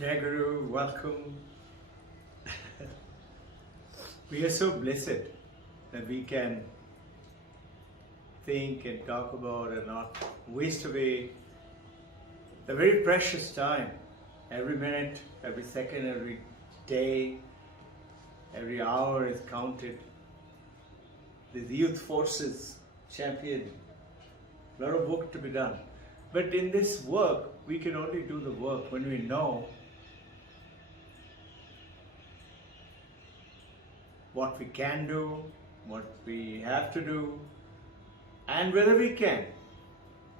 Jai Guru, welcome. We are so blessed that we can think and talk about and not waste away the very precious time. Every minute, every second, every day, every hour is counted. These youth forces champion, a lot of work to be done. But in this work, we can only do the work when we know what we can do, what we have to do, and whether we can.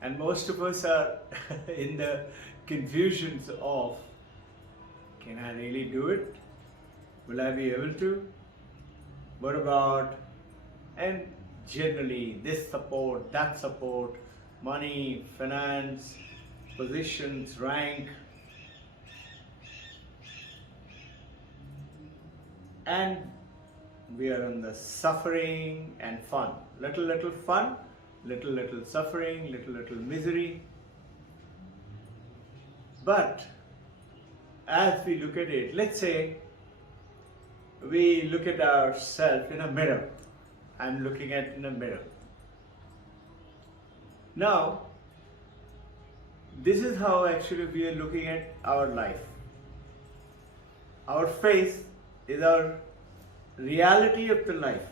And most of us are in the confusions of, can I really do it? Will I be able to? What about, and generally this support, that support, money, finance, positions, rank, and we are on the suffering and fun. Little fun, little suffering, little misery. But as we look at it, let's say we look at ourselves in a mirror. I'm looking at in a mirror. Now, this is how actually we are looking at our life. Our face is our reality of the life.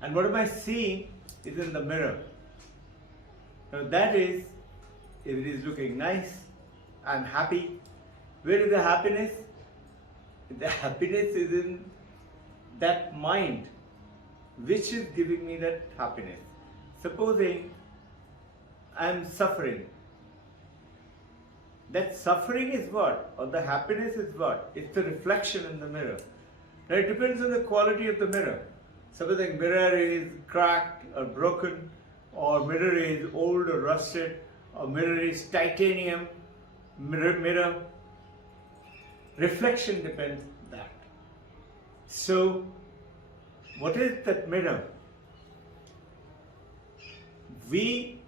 And what am I seeing is in the mirror. Now that is, if it is looking nice, I'm happy. Where is the happiness? The happiness is in that mind which is giving me that happiness. Supposing I'm suffering. That suffering is what? Or the happiness is what? It's the reflection in the mirror. Now it depends on the quality of the mirror. Supposing mirror is cracked or broken, or mirror is old or rusted, or mirror is titanium, mirror. Reflection depends on that. So, what is that mirror? We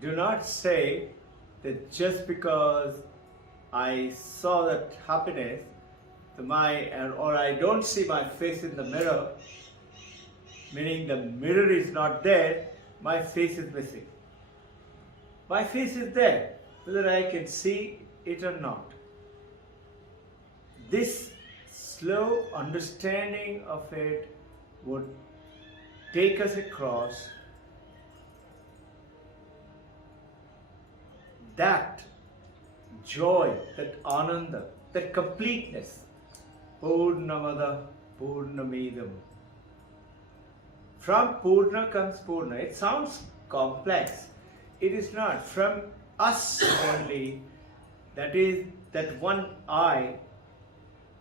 do not say that just because I saw that happiness, or I don't see my face in the mirror, meaning the mirror is not there, my face is missing. My face is there, whether I can see it or not. This slow understanding of it would take us across that joy, that ananda, that completeness. Purnamada Purnamidam. From Purna comes Purna. It sounds complex. It is not. From us only, that is that one I.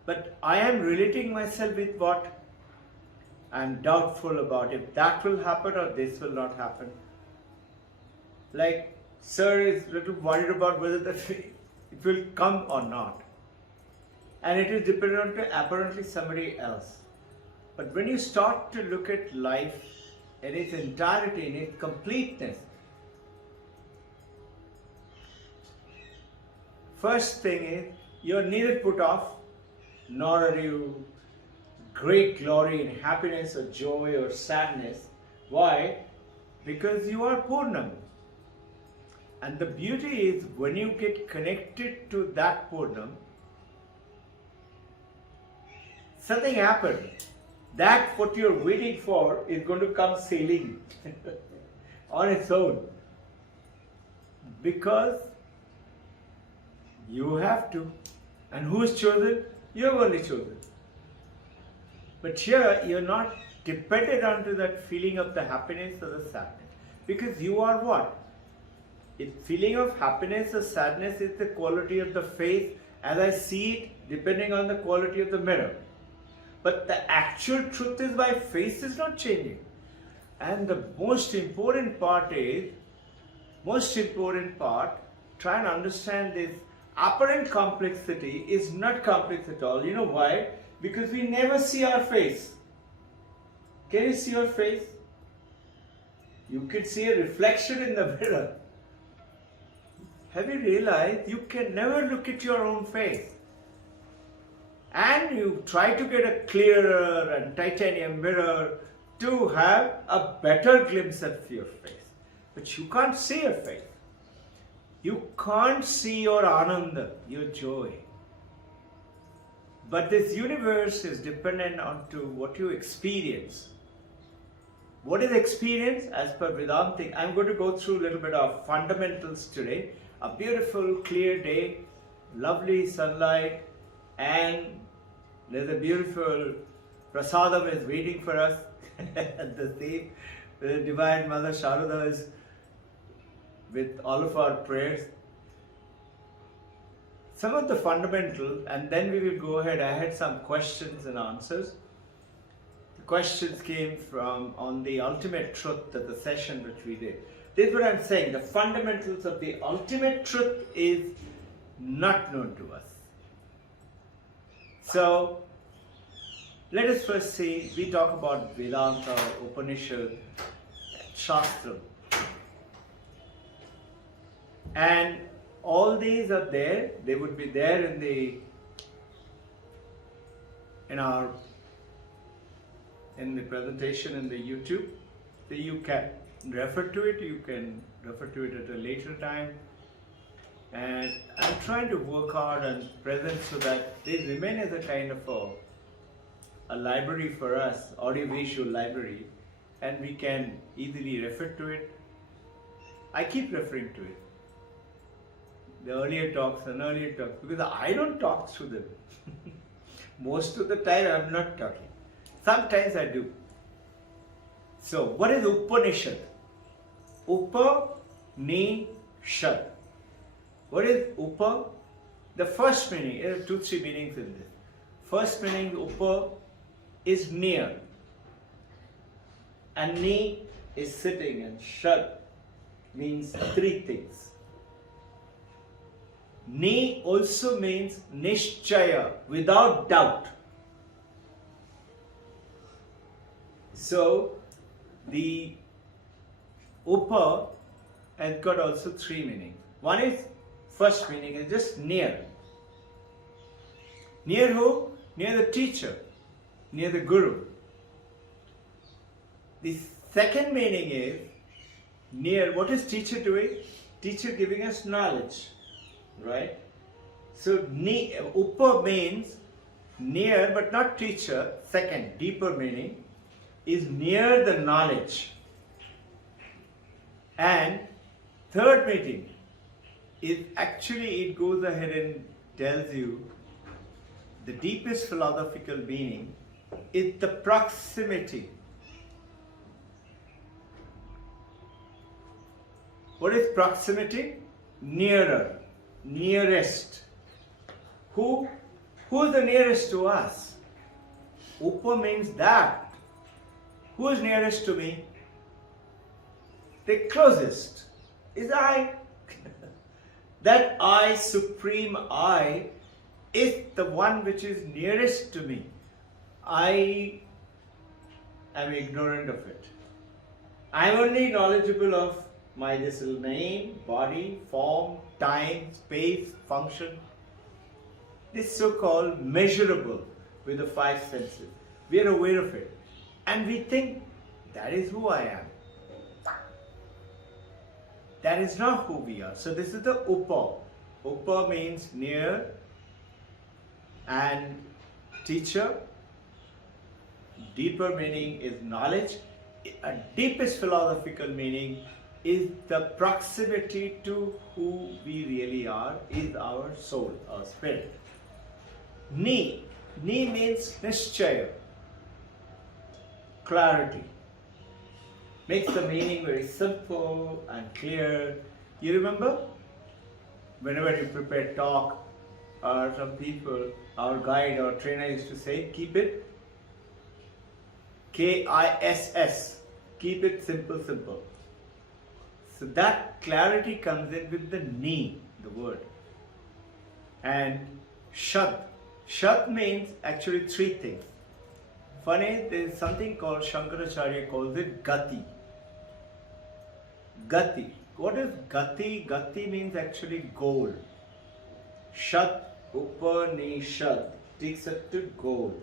But I am relating myself with what? I am doubtful about if that will happen or this will not happen. Like, sir is a little worried about whether it will come or not. And it is dependent on apparently somebody else. But when you start to look at life in its entirety, in its completeness, first thing is, you are neither put off, nor are you great glory in happiness or joy or sadness. Why? Because you are Purnam. And the beauty is, when you get connected to that Purnam, something happened. That what you're waiting for is going to come sailing on its own. Because you have to. And who is chosen? You have only chosen. But here you're not dependent onto that feeling of the happiness or the sadness. Because you are what? The feeling of happiness or sadness is the quality of the face as I see it, depending on the quality of the mirror. But the actual truth is my face is not changing. And the most important part, try and understand this apparent complexity is not complex at all. You know why? Because we never see our face. Can you see your face? You can see a reflection in the mirror. have you realized you can never look at your own face? And you try to get a clearer and titanium mirror to have a better glimpse of your face. But you can't see your face. You can't see your ananda, your joy. But this universe is dependent on to what you experience. What is experience? As per Vedantic, I'm going to go through a little bit of fundamentals today. A beautiful, clear day, lovely sunlight, and there's a beautiful prasadam is waiting for us at the sea. The Divine Mother Sharada is with all of our prayers. Some of the fundamentals, and then we will go ahead. I had some questions and answers. The questions came from on the ultimate truth of the session which we did. This is what I'm saying. The fundamentals of the ultimate truth is not known to us. So, let us first see, we talk about Vedanta, Upanishad, Shastra. And all these are there, they would be there in the presentation in the YouTube. So you can refer to it, you can refer to it at a later time. And I'm trying to work hard and present so that they remain as a kind of a library for us, audiovisual library, and we can easily refer to it. I keep referring to it. The earlier talks, because I don't talk through them. Most of the time I'm not talking. Sometimes I do. So, what is Upanishad? Upanishad. What is Upa? The first meaning, there are 2-3 meanings in this. First meaning, Upa is near. And Ni is sitting, and Shad means 3 things. Ni also means Nishchaya, without doubt. So, the Upa has got also 3 meanings. One is, first meaning is just near. Near who? Near the teacher, near the guru. The second meaning is, near, what is teacher doing? Teacher giving us knowledge. Right? So, Upa means near but not teacher. Second, deeper meaning is near the knowledge. And third meaning is actually, it goes ahead and tells you the deepest philosophical meaning is the proximity. What is proximity? Nearer. Nearest. Who is the nearest to us? Upa means that. Who is nearest to me? The closest is I. That I, supreme I, is the one which is nearest to me. I am ignorant of it. I am only knowledgeable of my this name, body, form, time, space, function. This so-called measurable with the 5 senses. We are aware of it. And we think that is who I am. That is not who we are. So this is the Upa. Upa means near and teacher. Deeper meaning is knowledge. A deepest philosophical meaning is the proximity to who we really are, is our soul, our spirit. Ni means Nishchaya, clarity. Makes the meaning very simple and clear. You remember? Whenever you prepare talk, or some people, our guide or trainer used to say, keep it K-I-S-S. Keep it simple, simple. So that clarity comes in with the Ni, the word. And Shad. Shad means actually 3 things. Funny, there is something called, Shankaracharya calls it Gati. Gati. what is Gati? Gati means actually goal. Shad Upanishad takes us to goal.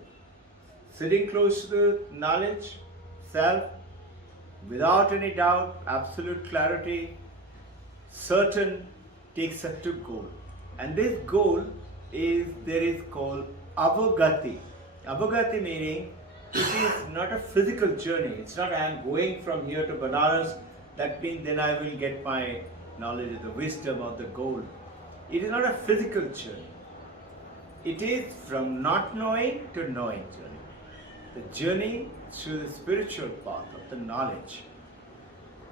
Sitting close to the knowledge, self, without any doubt, absolute clarity, certain, takes us to goal. And this goal is called Avagati. Avagati meaning it is not a physical journey. It's not I am going from here to Banaras, that means then I will get my knowledge of the wisdom of the goal. It is not a physical journey. It is from not knowing to knowing journey. The journey through the spiritual path of the knowledge.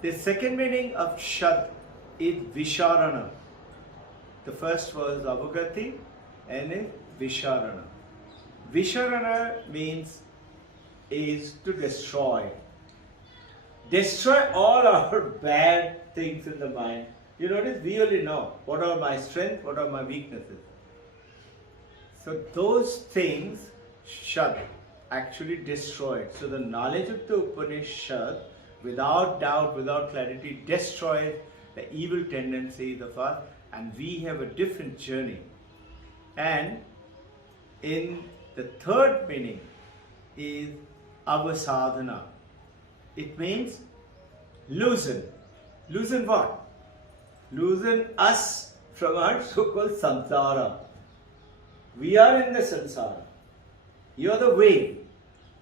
The second meaning of Shad is Visharana. The first was Avagati and is Visharana. Visharana means is to destroy. Destroy all our bad things in the mind. You notice we only know what are my strengths, what are my weaknesses. So those things Shad actually destroyed. So the knowledge of the Upanishad, without doubt, without clarity, destroys the evil tendencies of us, and we have a different journey. And in the third meaning is Avasadhana. It means loosen. Loosen what? Loosen us from our so-called samsara. We are in the samsara. You are the wave.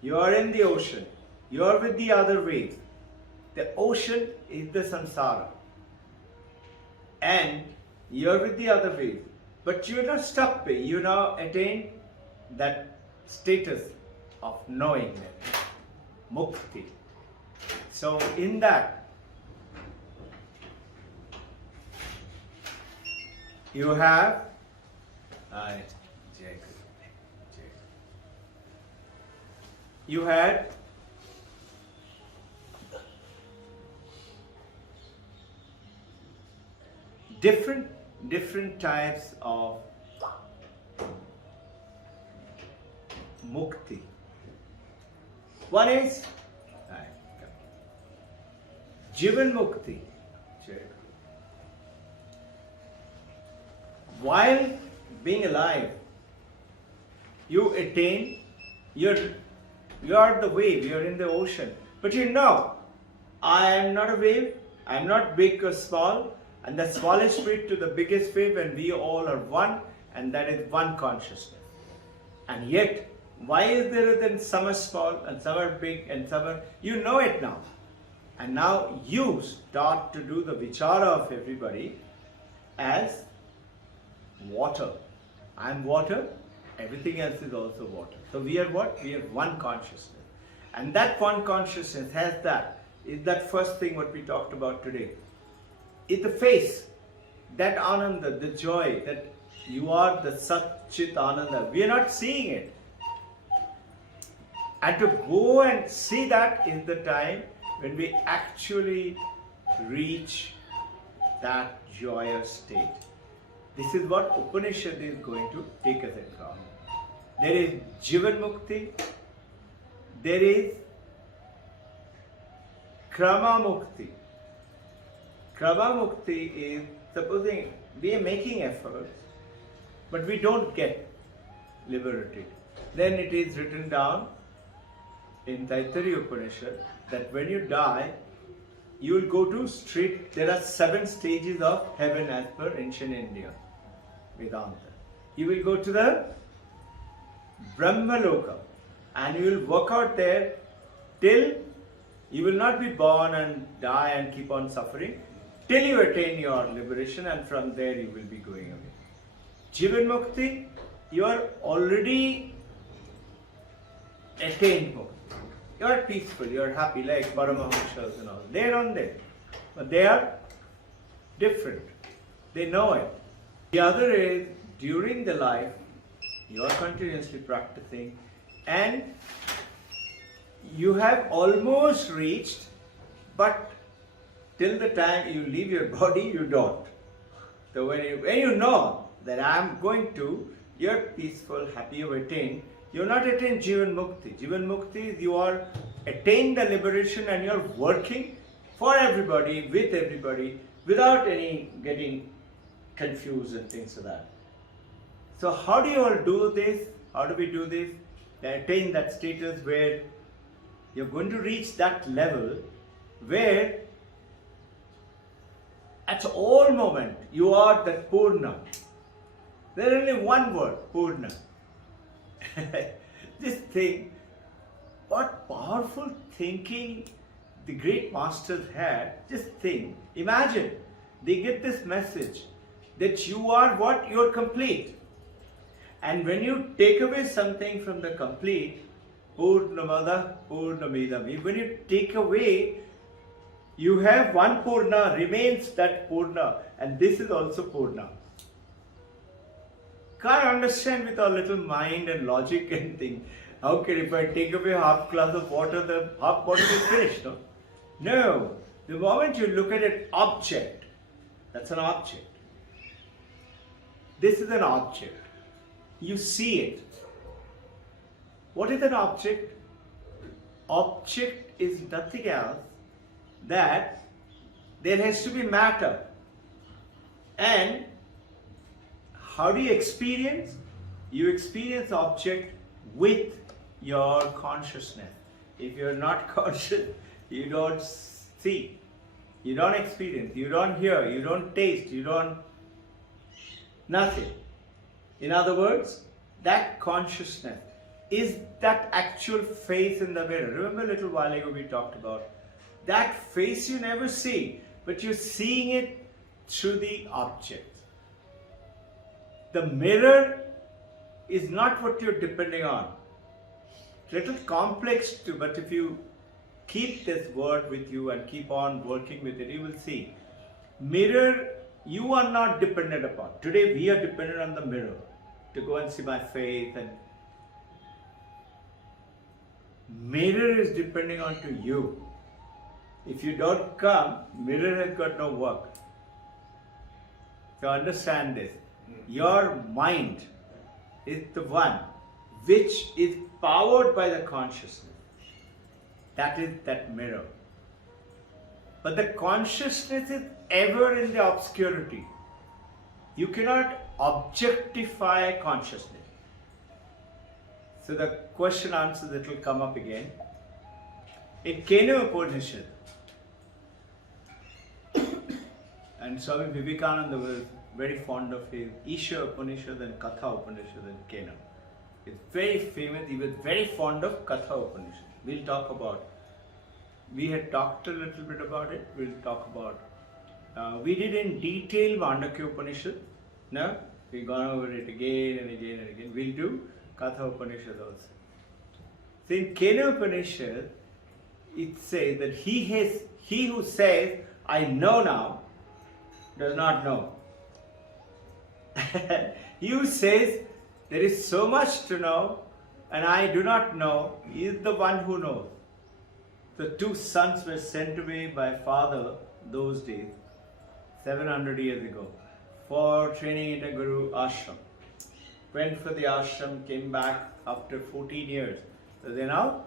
You are in the ocean. You are with the other waves. The ocean is the samsara. And you are with the other waves. But you are not stuck there. You now attain that status of knowing that. Mukti. So in that, you have you had different types of mukti. One is Jivan Mukti. While being alive, you attain, you are the wave, you are in the ocean. But you know, I am not a wave, I am not big or small, and the smallest spirit to the biggest wave, and we all are one, and that is one consciousness. And yet, why is there then some are small and some are big and some are, you know it now. And now you start to do the vichara of everybody as water. I am water, everything else is also water. So we are what? We are one consciousness. And that one consciousness has is that first thing what we talked about today. Is the face, that Ananda, the joy, that you are the Sat Chit Ananda. We are not seeing it. And to go and see that is the time when we actually reach that joyous state. This is what Upanishad is going to take us from. There is Jivan Mukti, there is Krama Mukti. Krama Mukti is, supposing we are making efforts, but we don't get liberated. Then it is written down in Taittiriya Upanishad that when you die, you will go to straight, there are 7 stages of heaven as per ancient India, Vedanta. You will go to the Brahmaloka and you will work out there till you will not be born and die and keep on suffering, till you attain your liberation, and from there you will be going away. Jivan Mukti, you are already attained Mukti. You are peaceful, you are happy like Paramahamsas and all. They are on there. But they are different. They know it. The other is, during the life, you are continuously practicing and you have almost reached, but till the time you leave your body, you don't. So when you know that I am going to, you are peaceful, happy, you have attained. You have not attained Jivan Mukti. Jivan Mukti is you are attained the liberation and you are working for everybody, with everybody, without any getting confused and things like that. So how do you all do this? How do we do this? Attain that status where you're going to reach that level where at all moment you are that Purna. There is only one word, Purna. This thing, what powerful thinking the great masters had. Just think, imagine, they get this message that you are what? You are complete. And when you take away something from the complete, Purnamada Purnamidam, when you take away, you have one Purna, remains that Purna, and this is also Purna. Can't understand with our little mind and logic and thing. How can, if I take away half glass of water, the half bottle is finished, no? No. The moment you look at an object, that's an object. This is an object. You see it. What is an object? Object is nothing else that there has to be matter. And how do you experience? You experience object with your consciousness. If you're not conscious, you don't see, you don't experience, you don't hear, you don't taste, you don't, nothing. In other words, that consciousness is that actual face in the mirror. Remember a little while ago we talked about that face you never see, but you're seeing it through the object. The mirror is not what you're depending on. Little complex too, but if you keep this word with you and keep on working with it, you will see. Mirror, you are not dependent upon. Today we are dependent on the mirror to go and see my face, and mirror is depending on to you. If you don't come, mirror has got no work. So understand this. Your mind is the one which is powered by the consciousness. That is that mirror. But the consciousness is ever in the obscurity. You cannot objectify consciousness. So the question answer that will come up again. In Kena Upanishad, and Swami Vivekananda was very fond of his Isha Upanishad and Katha Upanishad in Kena. It's very famous. He was very fond of Katha Upanishad. We'll talk about. We had talked a little bit about it. We'll talk about. We did in detail Mandakya Upanishad. No, we've gone over it again and again and again. We'll do Katha Upanishad also. So in Kena Upanishad, it says that he who says, I know now, does not know. He who says, there is so much to know and I do not know, he is the one who knows. The two sons were sent away by father those days, 700 years ago, for training in a Guru ashram. Went for the ashram, came back after 14 years. So they now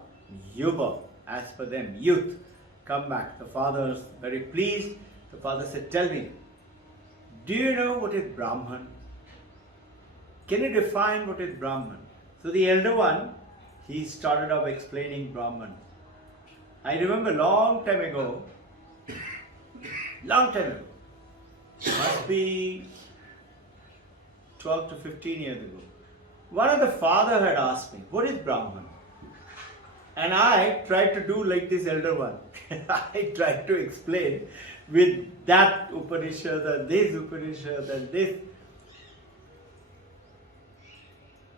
yuva, as per them, youth, come back. The father was very pleased. The father said, tell me, do you know what is Brahman? Can you define what is Brahman? So the elder one, he started off explaining Brahman. I remember long time ago, must be 12 to 15 years ago, one of the father had asked me, what is Brahman? And I tried to do like this elder one. I tried to explain with that Upanishad and this Upanishad and this.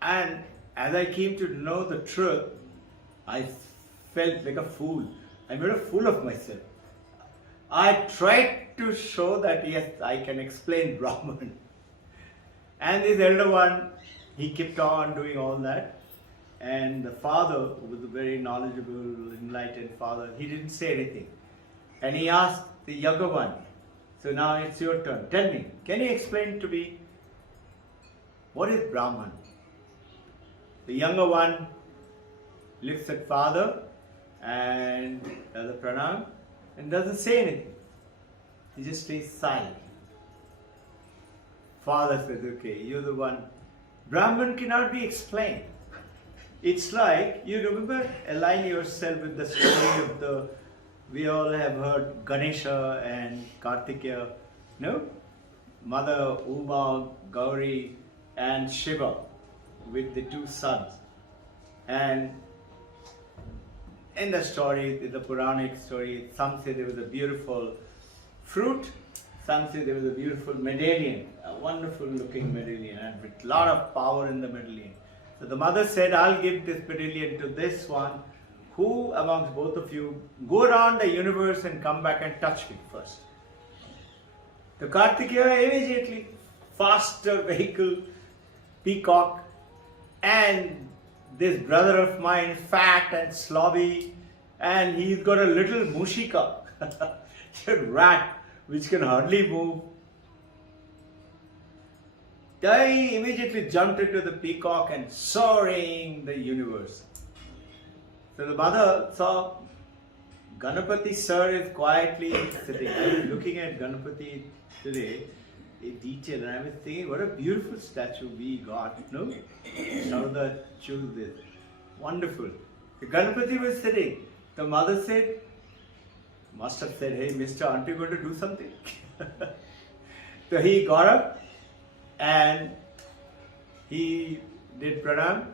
And as I came to know the truth, I felt like a fool. I made a fool of myself. I tried to show that yes, I can explain Brahman. And this elder one, he kept on doing all that. And the father, who was a very knowledgeable, enlightened father, he didn't say anything. And he asked the younger one, so now it's your turn. Tell me, can you explain to me, what is Brahman? The younger one looks at father and does a pranam and doesn't say anything. He just stays silent. Father says, okay, you're the one. Brahman cannot be explained. It's like, you remember, align yourself with the story of we all have heard Ganesha and Kartikeya, no? Mother Uma, Gauri and Shiva with the two sons. And in the story, the Puranic story, some say there was a beautiful fruit, some say there was a beautiful medallion, a wonderful looking medallion and with a lot of power in the medallion. So the mother said, I'll give this medallion to this one. Who amongst both of you go around the universe and come back and touch me first? The Kartikeya immediately, faster vehicle, peacock, and this brother of mine, fat and slobby, and he's got a little mushika, a rat which can hardly move. They immediately jumped into the peacock and soaring the universe. So the mother saw Ganapati sir is quietly sitting. I was looking at Ganapati today in detail and I was thinking, what a beautiful statue we got, no? Sharda chose this. Wonderful. The Ganapati was sitting. The mother said, must have said, hey mister, aren't you going to do something? So he got up and he did pranam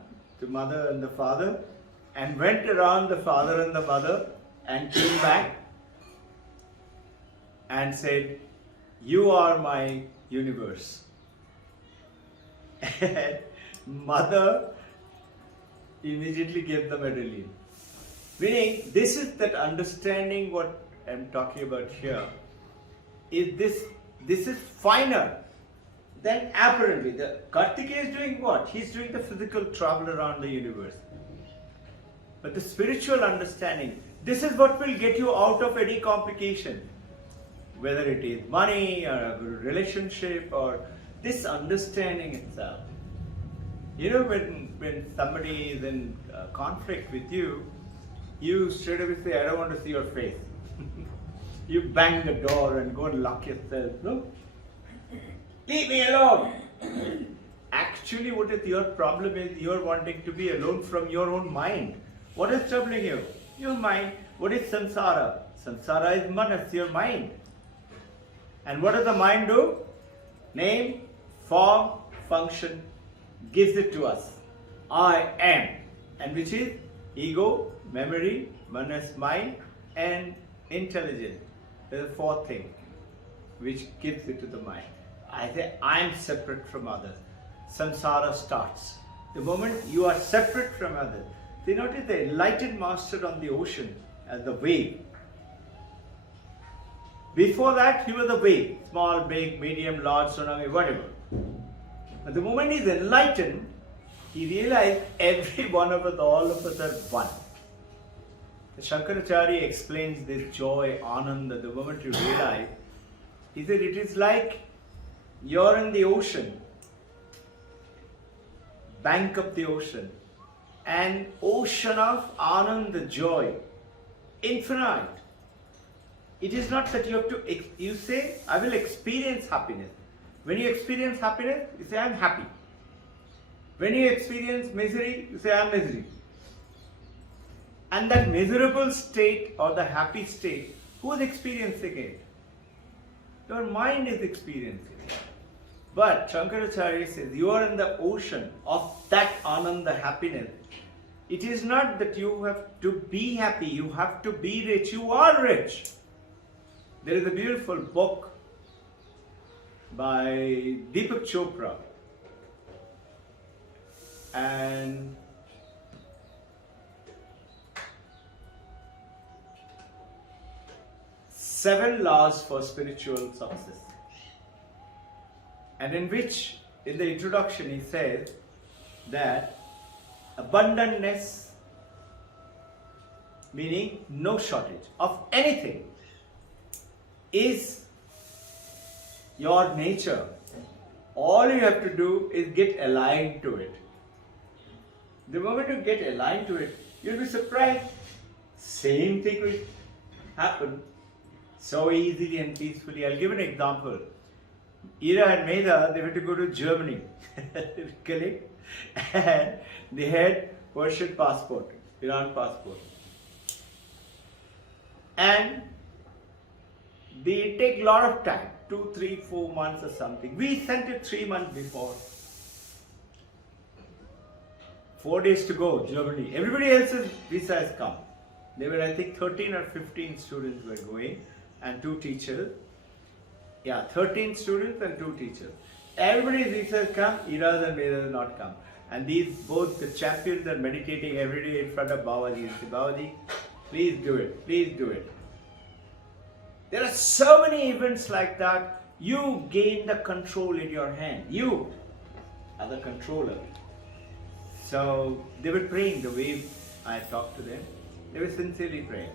to mother and the father and went around the father and the mother and came back and said, you are my universe. And mother immediately gave the medallion. Meaning, this is that understanding what I'm talking about here. Is this is finer than apparently. The Kartikeya is doing what? He's doing the physical travel around the universe. But the spiritual understanding, this is what will get you out of any complication. Whether it is money or a relationship or this understanding itself. You know, when somebody is in conflict with you, you straight away say, I don't want to see your face. You bang the door and go and lock yourself. No? Leave me alone. Actually, what is your problem is you're wanting to be alone from your own mind. What is troubling you? Your mind. What is samsara? Samsara is manas, your mind. And what does the mind do? Name, form, function, gives it to us. I am. And which is ego, memory, manas, mind, and intelligence. There's a fourth thing which gives it to the mind. I say, I am separate from others. Samsara starts. The moment you are separate from others. See, notice the enlightened master on the ocean as the wave. Before that, he was a wave. Small, big, medium, large, tsunami, whatever. But the moment he's enlightened, he realized every one of us, all of us are one. The Shankaracharya explains this joy, ananda, the moment you realize. He said it is like you're in the ocean, bank of the ocean, and ocean of ananda, joy, infinite. It is not that you have to, you say, I will experience happiness. When you experience happiness, you say, I am happy. When you experience misery, you say, I am misery. And that miserable state or the happy state, who is experiencing it? Your mind is experiencing it. But Shankaracharya says, you are in the ocean of that ananda, happiness. It is not that you have to be happy, you have to be rich. You are rich. There is a beautiful book by Deepak Chopra, and Seven Laws for Spiritual Success, and in which, in the introduction, he says that abundantness, meaning no shortage of anything, is your nature. All you have to do is get aligned to it. The moment you get aligned to it, you'll be surprised. Same thing will happen. so easily and peacefully. I'll give an example. Ira and Meda, they had to go to Germany, correct? And they had Persian passport, Iran passport. And they take a lot of time, 2, 3, 4 months or something. We sent it 3 months before. 4 days to go, Germany. Everybody else's visa has come. There were, I think, 13 or 15 students were going and 2 teachers. Yeah, 13 students and 2 teachers. Everybody's visa has come, Ira's and Veda's not come. And these both the champions are meditating every day in front of Babaji. And say, Babaji, please do it, please do it. There are so many events like that. You gain the control in your hand. You are the controller. So they were praying the way I talked to them. They were sincerely praying.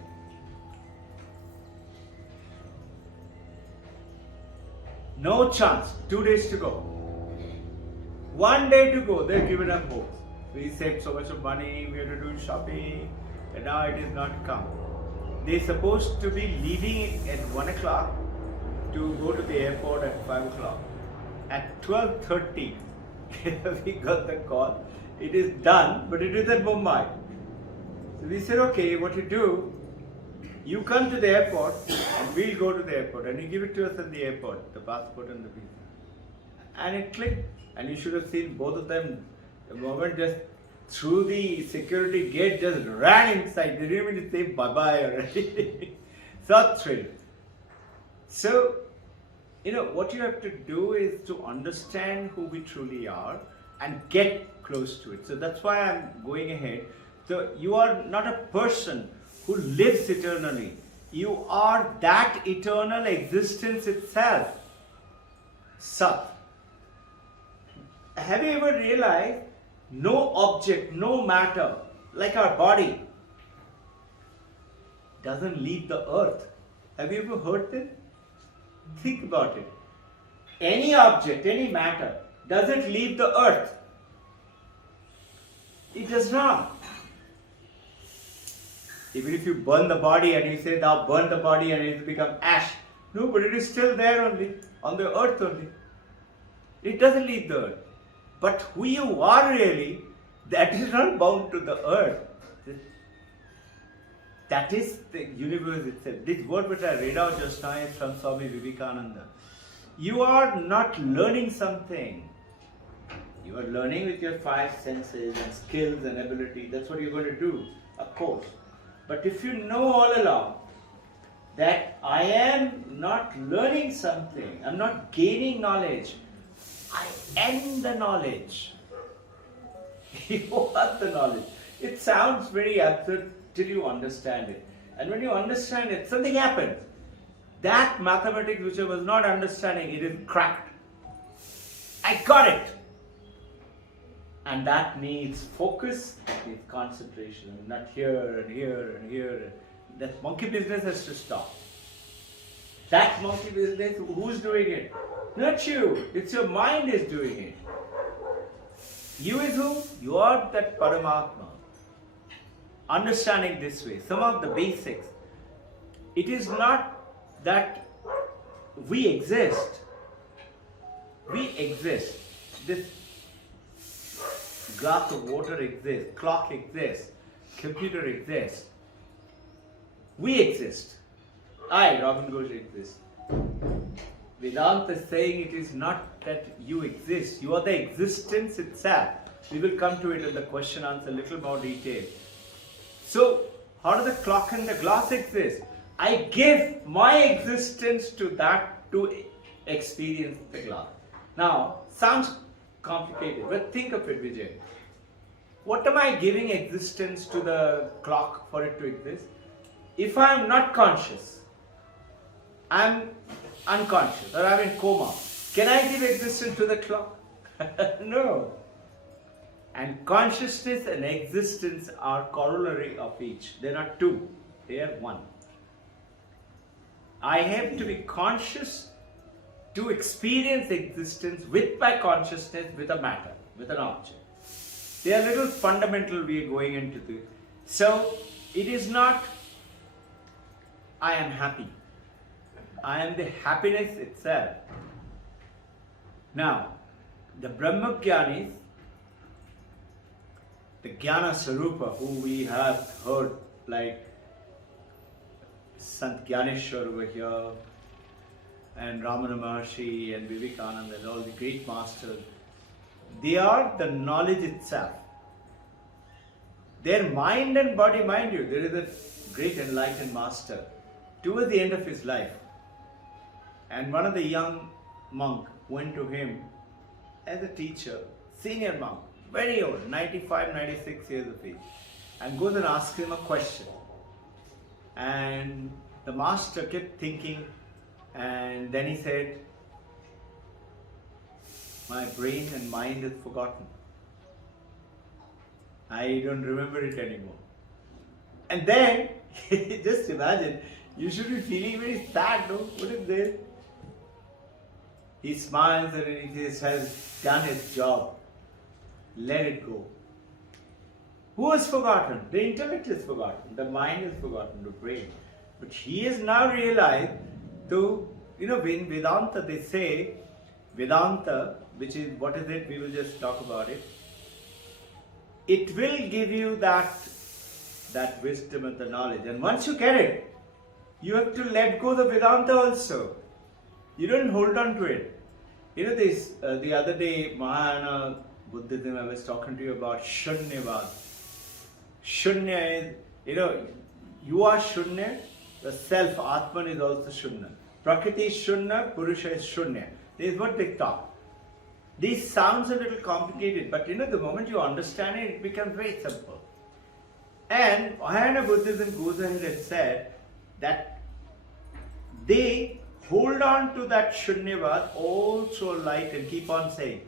No chance. 2 days to go. 1 day to go. They're giving up hope. We saved so much of money. We had to do shopping. And now it is not come. They're supposed to be leaving at 1 o'clock to go to the airport at 5 o'clock. At 12:30, we got the call. It is done, but it is at Mumbai. So we said, okay, what you do, you come to the airport and we'll go to the airport and you give it to us at the airport, the passport and the visa. And it clicked. And you should have seen both of them. The moment just through the security gate, just ran inside. They didn't even say bye-bye or anything. So thrilled. So, what you have to do is to understand who we truly are and get close to it. So that's why I'm going ahead. So you are not a person who lives eternally. You are that eternal existence itself. Sat. Have you ever realized no object, no matter, like our body, doesn't leave the earth? Have you ever heard this? Think about it. Any object, any matter, doesn't leave the earth. It does not. Even if you burn the body and you say, thou burn the body and it will become ash. No, but it is still there only, on the earth only. It doesn't leave the earth. But who you are really, that is not bound to the earth. That is the universe itself. This word which I read out just now is from Swami Vivekananda. You are not learning something. You are learning with your 5 senses and skills and ability. That's what you're going to do, of course. But if you know all along that I am not learning something, I'm not gaining knowledge, I am the knowledge. You are the knowledge. It sounds very absurd till you understand it. And when you understand it, something happens. That mathematics which I was not understanding, it is cracked. I got it. And that needs focus, that needs concentration, not here and here and here. That monkey business has to stop. That monkey business, who's doing it? Not you. It's your mind is doing it. You is who? You are that Paramatma. Understanding this way, some of the basics. It is not that we exist. We exist. This glass of water exists, clock exists, computer exists. We exist. I, Robin Ghosh, exist. Vedanta is saying it is not that you exist, you are the existence itself. We will come to it in the question answer a little more detail. So, how does the clock and the glass exist? I give my existence to that to experience the glass. Now, sounds complicated, but think of it, Vijay. What am I giving existence to the clock for it to exist? If I am not conscious, I am unconscious or I am in coma, can I give existence to the clock? No. And consciousness and existence are corollary of each. They are not two, they are one. I have to be conscious to experience existence with my consciousness, with a matter, with an object. They are little fundamental we are going into this. So, it is not I am happy. I am the happiness itself. Now, the Brahmagyanis, the Jnana Sarupa, who we have heard, like Sant Gyaneshwar over here, and Ramana Maharshi and Vivekananda and all the great masters, they are the knowledge itself. Their mind and body, mind you, there is a great enlightened master towards the end of his life. And one of the young monk went to him as a teacher, senior monk, very old, 95, 96 years of age, and goes and asks him a question. And the master kept thinking, and then he said, my brain and mind is forgotten. I don't remember it anymore. And then, just imagine, you should be feeling very sad, no? What is this? He smiles and he has done his job. Let it go. Who is forgotten? The intellect is forgotten. The mind is forgotten, the brain. But he has now realized to, in Vedanta they say, Vedanta, which is, what is it? We will just talk about it. It will give you that wisdom and the knowledge. And once you get it, you have to let go the Vedanta also. You don't hold on to it. This, the other day, Mahayana Buddhism, I was talking to you about Shunyavad. Shunya is, you are Shunya, the self, Atman is also Shunya. Prakriti is Shunya, Purusha is Shunya. This is what they talk. This sounds a little complicated, but the moment you understand it, it becomes very simple. And Mahayana Buddhism goes ahead and said that they hold on to that Shunyavad all through light and keep on saying,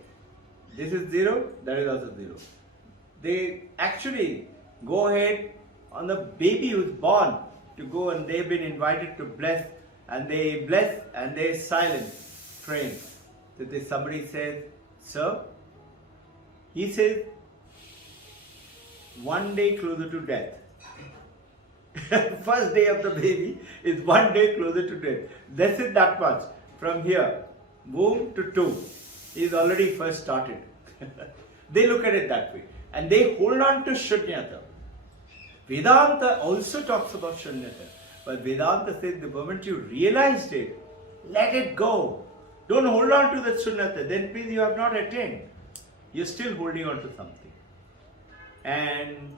this is zero, that is also zero. They actually go ahead on the baby who's born to go, and they've been invited to bless, and they bless and they're silent, praying. So somebody says, sir, he says, one day closer to death. First day of the baby is one day closer to death. That's it, that much. From here, womb to tomb, is already first started. They look at it that way. And they hold on to Shunyata. Vedanta also talks about Shunyata. But Vedanta says the moment you realized it, let it go. Don't hold on to that Shunyata. Then please you have not attained. You're still holding on to something. And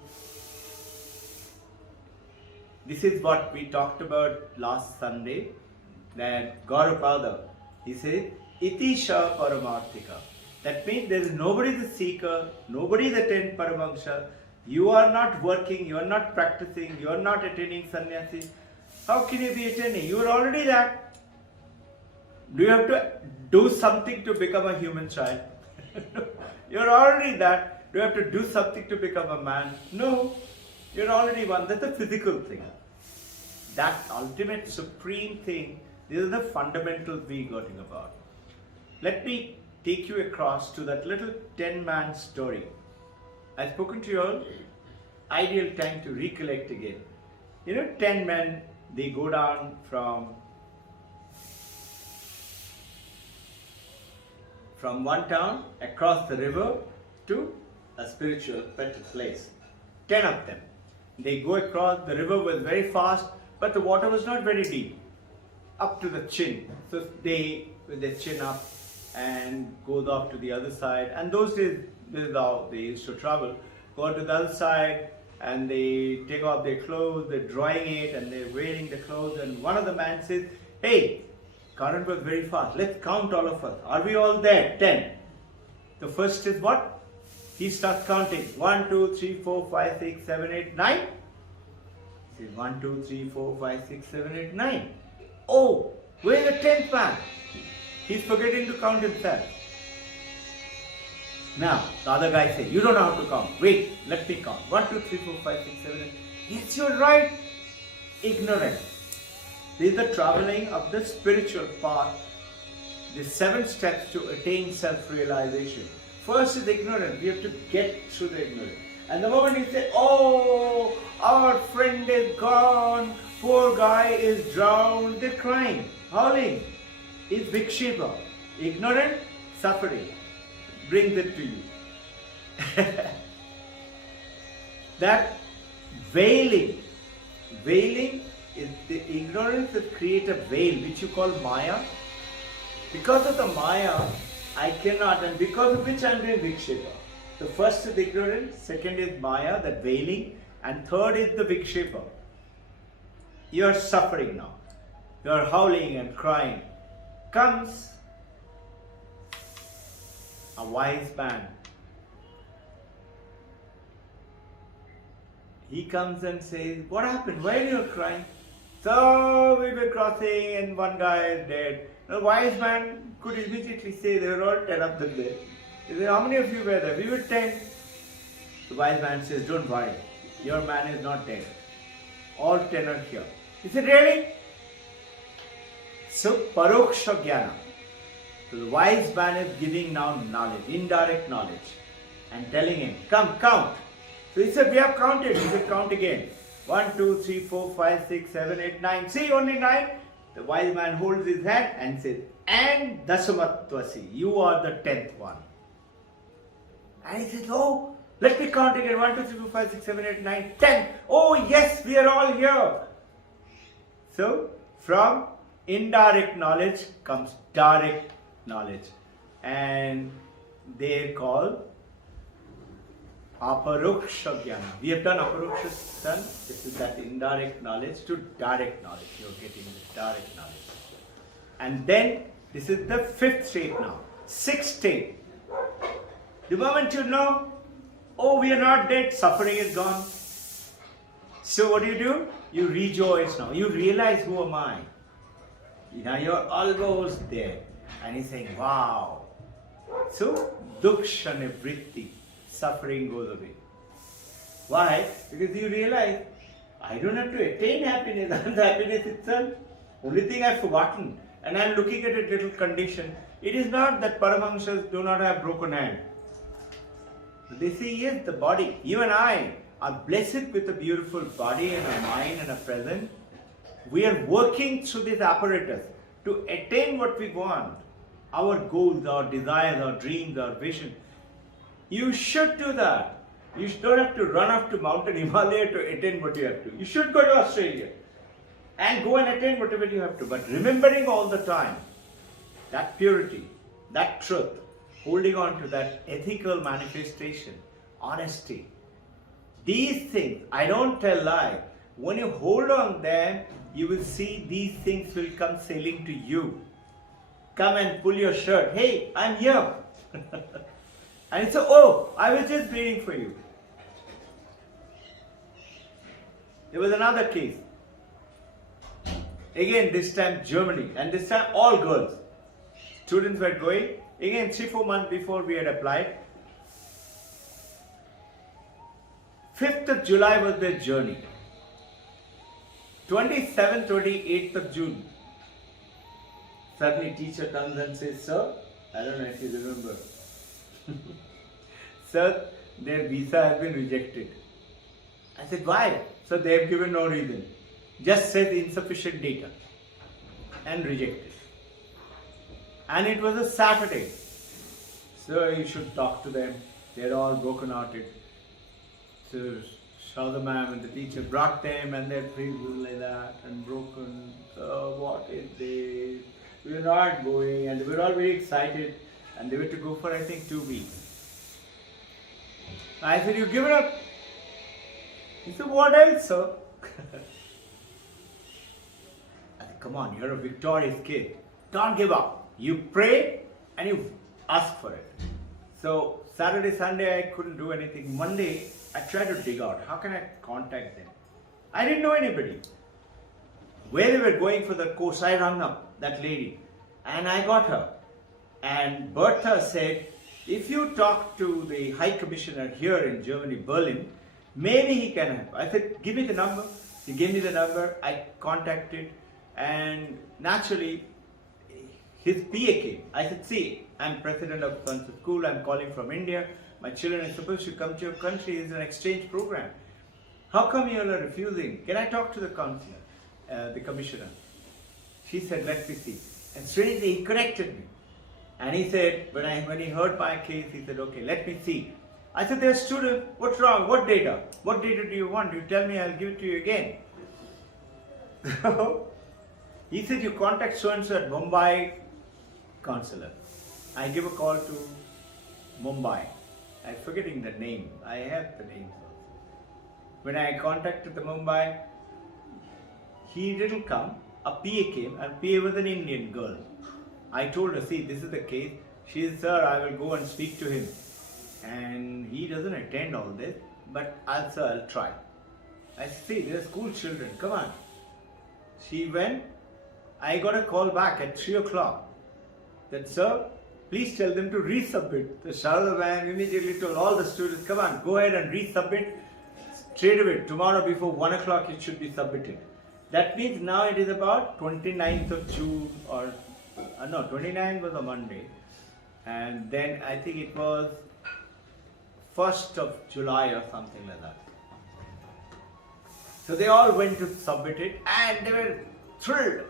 this is what we talked about last Sunday, that Gaurapada, he said, Iti Sha Paramarthika. That means there is nobody the seeker, nobody the 10 Paramahamsa. You are not working, you are not practicing, you are not attaining sannyasi. How can you be attaining? You are already that. Do you have to do something to become a human child? You are already that. Do you have to do something to become a man? No. You're already one. That's a physical thing. That ultimate supreme thing, this is the fundamentals we're talking about. Let me take you across to that little 10-man story. I've spoken to you all. Ideal time to recollect again. 10 men, they go down from one town across the river to a spiritual better place. 10 of them. They go across, the river was very fast, but the water was not very deep, up to the chin. So they, with their chin up, and goes off to the other side. And those days, this is how they used to travel. Go to the other side, and they take off their clothes, they're drying it, and they're wearing the clothes. And one of the men says, hey, current was very fast. Let's count all of us. Are we all there? 10. The first is what? He starts counting. 1, 2, 3, 4, 5, 6, 7, 8, 9. He says 1, 2, 3, 4, 5, 6, 7, 8, 9. Oh, where's the 10th man? He's forgetting to count himself. Now, the other guy says, you don't know how to count. Wait, let me count. 1, 2, 3, 4, 5, 6, 7, 8. Yes, you're right. Ignorant. This is the traveling of the spiritual path. The 7 steps to attain self-realization. First is ignorance. We have to get through the ignorance. And the moment you say, oh, our friend is gone, poor guy is drowned, they're crying. howling is vikshepa. Ignorant, suffering brings it to you. That veiling is the ignorance that creates a veil which you call Maya. Because of the Maya, I cannot, and because of which I am doing vikshepa. The first is ignorance, second is Maya, that veiling, and third is the vikshepa. You are suffering now. You are howling and crying. Comes a wise man. He comes and says, what happened? Why are you crying? So we were crossing and one guy is dead. The wise man could immediately say, there were all 10 of them there. He said, how many of you were there? We were 10. The wise man says, don't worry. Your man is not dead. All 10 are here. He said, really? So, paroksha jnana. So the wise man is giving now knowledge, indirect knowledge, and telling him, come, count. So he said, we have counted. He said, count again. 1, 2, 3, 4, 5, 6, 7, 8, 9. See, only 9. The wise man holds his hand and says, and dasamatvasi, you are the 10th one. And he says, oh, let me count again. 1, 2, 3, 4, 5, 6, 7, 8, 9, 10. Oh, yes, we are all here. So, from indirect knowledge comes direct knowledge. And they are called aparoksha jnana. We have done aparoksha son. This is that indirect knowledge to direct knowledge. You are getting the direct knowledge. And then this is the 5th state now. 6th state. The moment you know, oh, we are not dead, suffering is gone. So what do? You rejoice now. You realize, who am I? Now you're almost there. And he's saying, wow. So, duksha nivritti. Suffering goes away. Why? Because you realize, I don't have to attain happiness. I'm the happiness itself. Only thing I've forgotten. And I'm looking at a little condition. It is not that Paramahamsas do not have broken hand. They say, yes, the body. You and I are blessed with a beautiful body and a mind and a present. We are working through this apparatus to attain what we want. Our goals, our desires, our dreams, our vision. You should do that. You don't have to run up to Mountain Himalaya to attain what you have to. You should go to Australia and go and attain whatever you have to. But remembering all the time that purity, that truth, holding on to that ethical manifestation, honesty. These things, I don't tell lie. When you hold on them, you will see these things will come sailing to you. Come and pull your shirt. Hey, I'm here. And it's oh, I was just waiting for you. There was another case. Again, this time Germany, and this time all girls. Students were going. Again, 3-4 months before we had applied. 5th of July was their journey. 27th, 28th of June. Suddenly teacher comes and says, sir, I don't know if you remember. Sir, their visa has been rejected. I said, why? So they have given no reason. Just said insufficient data. And rejected. And it was a Saturday. So you should talk to them. They're all broken hearted. So Shraddha ma'am and the teacher brought them and they're feeling like that and broken. So what is this? We were not going and we were all very excited and they were to go for I think 2 weeks. I said, you give it up? He said, what else, sir? I said, come on, you're a victorious kid. Don't give up. You pray and you ask for it. So Saturday, Sunday I couldn't do anything. Monday I tried to dig out. How can I contact them? I didn't know anybody. Where they were going for the course, I rang up that lady and I got her. And Bertha said, if you talk to the High Commissioner here in Germany, Berlin, maybe he can help. I said, give me the number. He gave me the number. I contacted and naturally his PA came. I said, see, I'm president of Sunset School. I'm calling from India. My children are supposed to come to your country. It's an exchange program. How come you are refusing? Can I talk to the counselor, the commissioner? She said, let me see. And strangely, he corrected me. And he said, when he heard my case, he said, okay, let me see. I said, there's student, what's wrong? What data? What data do you want? You tell me, I'll give it to you again. So, he said, you contact so-and-so at Mumbai consulate. I give a call to Mumbai. I'm forgetting the name. I have the names also. When I contacted the Mumbai, he didn't come. A PA came, and PA was an Indian girl. I told her, see, this is the case. She said, sir, I will go and speak to him. And he doesn't attend all this, but I'll try. I said, see, they're school children, come on. She went. I got a call back at 3 o'clock that, sir, please tell them to resubmit. The Sharada Bank immediately told all the students, come on, go ahead and resubmit straight away. Tomorrow before 1 o'clock it should be submitted. That means now it is about 29th of June or, no, 29th was a Monday. And then I think it was 1st of July or something like that. So they all went to submit it and they were thrilled.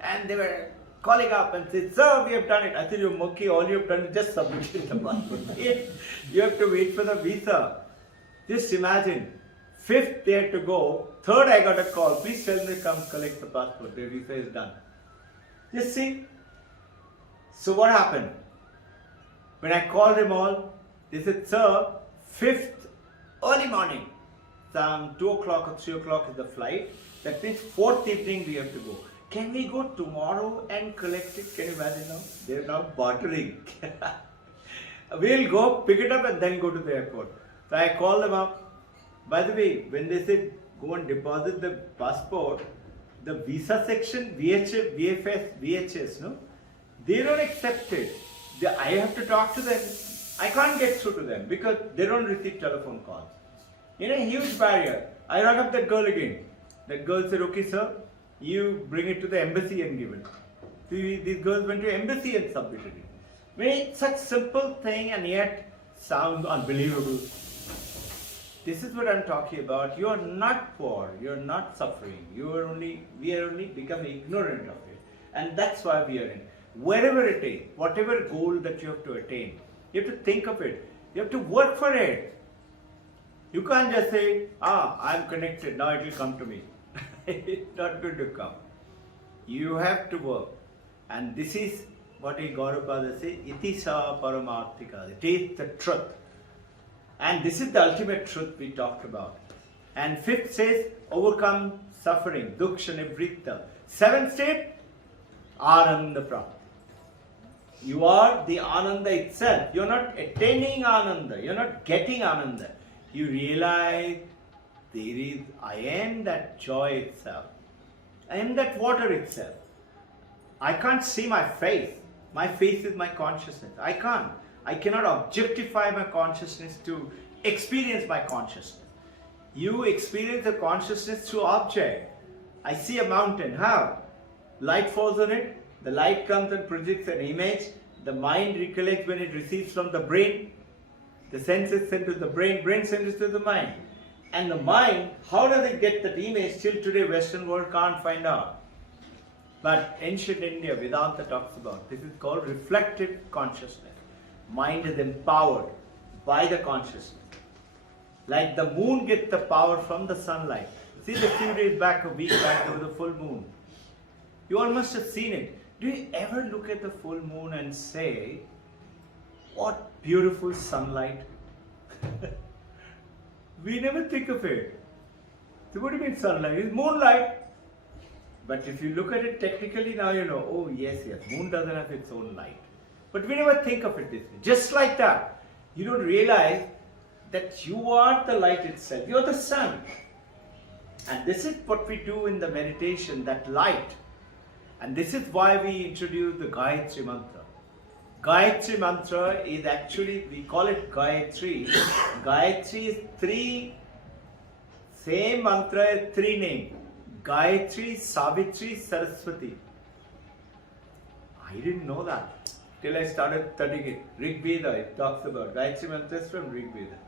And they were calling up and said, sir, we have done it. I said, you're monkey, all you have done is just submitted the passport. You have to wait for the visa. Just imagine, 5th they had to go, 3rd I got a call, please tell me to come collect the passport, the visa is done. Just see. So what happened? When I called them all, they said, sir, 5th early morning, some 2 o'clock or 3 o'clock is the flight. That means 4th evening we have to go. Can we go tomorrow and collect it? Can you imagine now? They're now bartering. We'll go, pick it up and then go to the airport. So I called them up. By the way, when they said go and deposit the passport, the visa section, VHF, VFS, VHS, no? They don't accept it. I have to talk to them. I can't get through to them because they don't receive telephone calls. You know, huge barrier. I rang up that girl again. That girl said, okay, sir, you bring it to the embassy and give it. So these girls went to embassy and submitted it. I mean, it's such simple thing and yet sounds unbelievable. This is what I'm talking about. You are not poor. You are not suffering. We are only becoming ignorant of it. And that's why we are in. Wherever it is, whatever goal that you have to attain, you have to think of it. You have to work for it. You can't just say, I'm connected, now it will come to me. It's not going to come. You have to work. And this is what Gaudapada says, iti sa paramarthika. It is the truth. And this is the ultimate truth we talked about. And 5th says, overcome suffering, duksha nivritta. 7th state, ananda prapti. You are the ananda itself. You are not attaining ananda. You are not getting ananda. You realize I am that joy itself. I am that water itself. I can't see my face. My face is my consciousness. I cannot objectify my consciousness to experience my consciousness. You experience the consciousness through object. I see a mountain. How? Light falls on it. The light comes and projects an image. The mind recollects when it receives from the brain. The senses send to the brain. Brain sends to the mind. And the mind, how does it get that image? Till today, Western world can't find out. But ancient India, Vedanta talks about, this is called reflective consciousness. Mind is empowered by the consciousness. Like the moon gets the power from the sunlight. See, a few days back, a week back, there was a full moon. You all must have seen it. Do you ever look at the full moon and say, what beautiful sunlight? We never think of it. So what do you mean sunlight? It's moonlight. But if you look at it technically, now you know, oh yes, moon doesn't have its own light. But we never think of it this way. Just like that, you don't realize that you are the light itself. You are the sun. And this is what we do in the meditation, that light. And this is why we introduce the Gayatri Mantra. Gayatri Mantra is actually, we call it Gayatri. Gayatri is three, same mantra is three names. Gayatri, Savitri, Saraswati. I didn't know that till I started studying it. Rig Veda, it talks about Gayatri Mantra is from Rig Veda.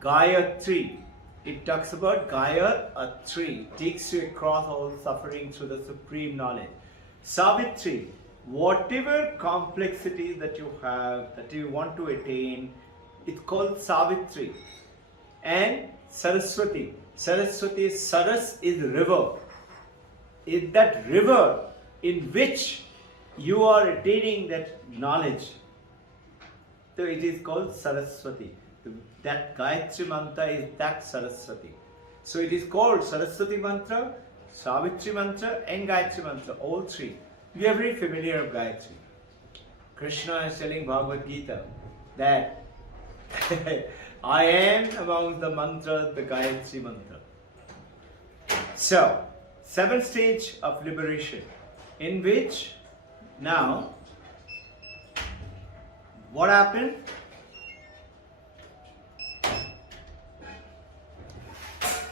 Gayatri. It talks about Gaya, a tree, takes you across all suffering through the supreme knowledge. Savitri, whatever complexity that you have, that you want to attain, it's called Savitri. And Saraswati. Saraswati, Saras is river. Is that river in which you are attaining that knowledge. So it is called Saraswati. That Gayatri mantra is that Saraswati. So it is called Saraswati mantra, Savitri mantra and Gayatri mantra, all three. We are very familiar with Gayatri. Krishna is telling Bhagavad Gita that I am among the mantras, the Gayatri mantra. So, 7th stage of liberation, in which now what happened?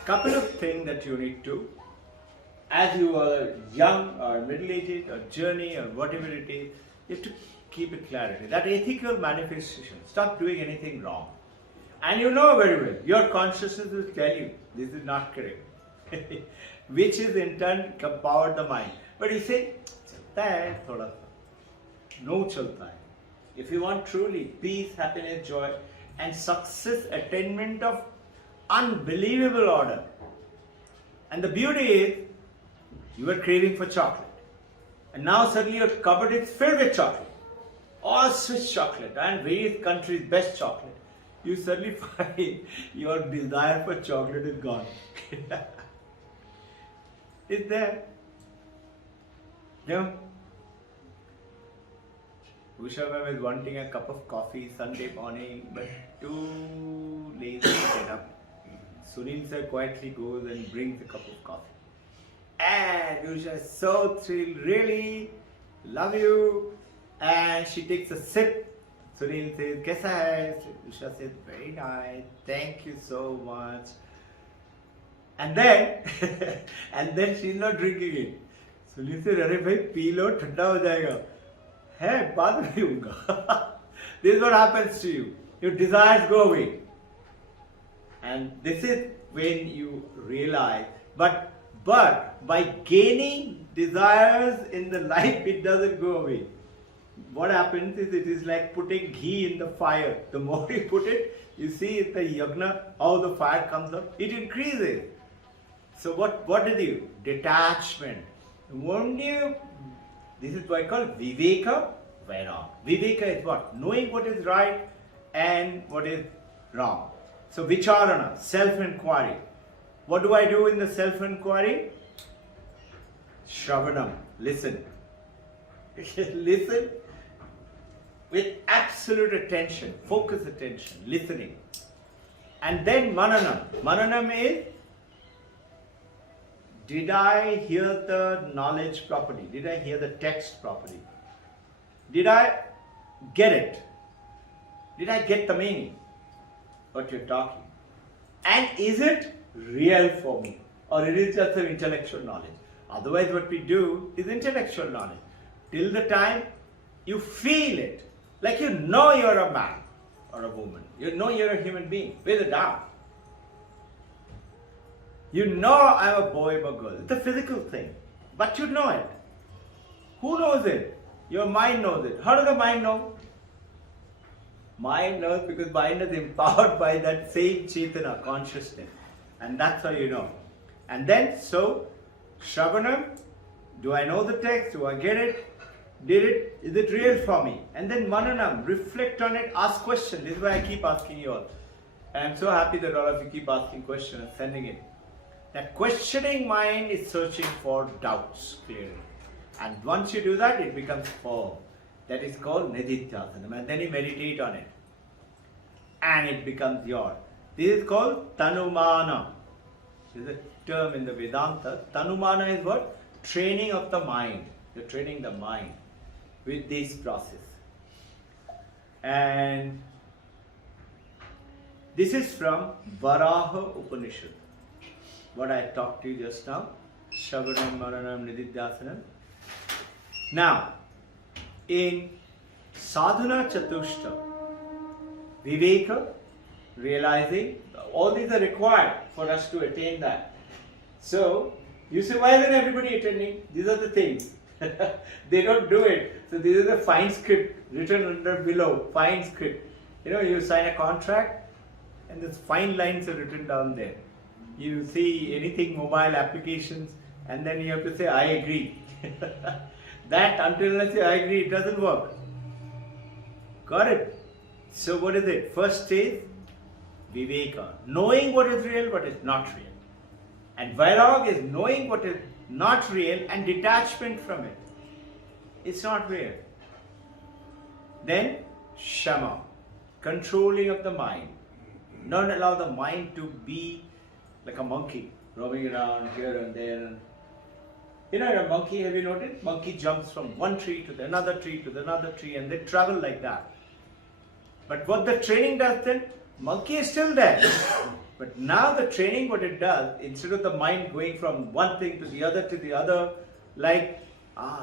Couple of things that you need to, as you are young or middle-aged or journey or whatever it is, you have to keep it clarity. That ethical manifestation, stop doing anything wrong. And you know very well, your consciousness will tell you, this is not correct. Which is in turn empowered the mind. But you say, chalta hai thoda sa. No chalta hai. If you want truly peace, happiness, joy and success, attainment of unbelievable order. And the beauty is, you were craving for chocolate. And now suddenly your cupboard is filled with chocolate. All Swiss chocolate and various countries' best chocolate. You suddenly find your desire for chocolate is gone. It's there. No. Usha ma'am is wanting a cup of coffee Sunday morning, but too lazy to get up. Sunil sir quietly goes and brings a cup of coffee. And Usha is so thrilled, really, love you. And she takes a sip. Sunil says, Kaisa hai? Usha says, very nice, thank you so much. And then, she's not drinking it. Sunil says, अरे भाई P low ठंडा हो जाएगा. है बाद में पीऊंगा. This is what happens to you. Your desires go away. And this is when you realize, but by gaining desires in the life, it doesn't go away. What happens is, it is like putting ghee in the fire. The more you put it, you see the yagna, how the fire comes up, it increases. So what is you? Detachment. Won't you? This is what I call Viveka Vairag. Viveka is what? Knowing what is right and what is wrong. So Vicharana, self-inquiry. What do I do in the self-inquiry? Shravanam, listen. Listen with absolute attention, focus attention, listening. And then Mananam. Mananam is, did I hear the knowledge properly? Did I hear the text properly? Did I get it? Did I get the meaning? What you're talking? And is it real for me? Or it is just an intellectual knowledge? Otherwise what we do is intellectual knowledge. Till the time you feel it, like you know you're a man or a woman, you know you're a human being, with a doubt. You know I'm a boy or a girl. It's a physical thing, but you know it. Who knows it? Your mind knows it. How does the mind know? Mind knows because mind is empowered by that same Chaitana, consciousness. And that's how you know. And then, so, Shravanam, do I know the text? Do I get it? Did it? Is it real for me? And then Mananam, reflect on it, ask questions. This is why I keep asking you all. And I'm so happy that all of you keep asking questions and sending it. That questioning mind is searching for doubts clearly. And once you do that, it becomes firm. That is called Nididhyasanam. And then you meditate on it. And it becomes yours. This is called Tanumana. This is a term in the Vedanta. Tanumana is what? Training of the mind. You're training the mind with this process. And this is from Varaha Upanishad. What I talked to you just now. Shravanam, Maranam, Nididhyasanam. Now, in Sadhana Chatushta, Viveka, realizing, all these are required for us to attain that. So, you say, why isn't everybody attending? These are the things. They don't do it. So, this is the fine script written under below, fine script. You know, you sign a contract and these fine lines are written down there. You see anything mobile applications and then you have to say, I agree. That until I say I agree, it doesn't work. Got it? So what is it? First is Viveka, knowing what is real, what is not real. And Vairag is knowing what is not real and detachment from it. It's not real. Then Shama, controlling of the mind. Don't allow the mind to be like a monkey, roaming around here and there. You know, a monkey, have you noticed? Monkey jumps from one tree to the another tree to the another tree and they travel like that. But what the training does then, monkey is still there. But now the training, what it does, instead of the mind going from one thing to the other, like,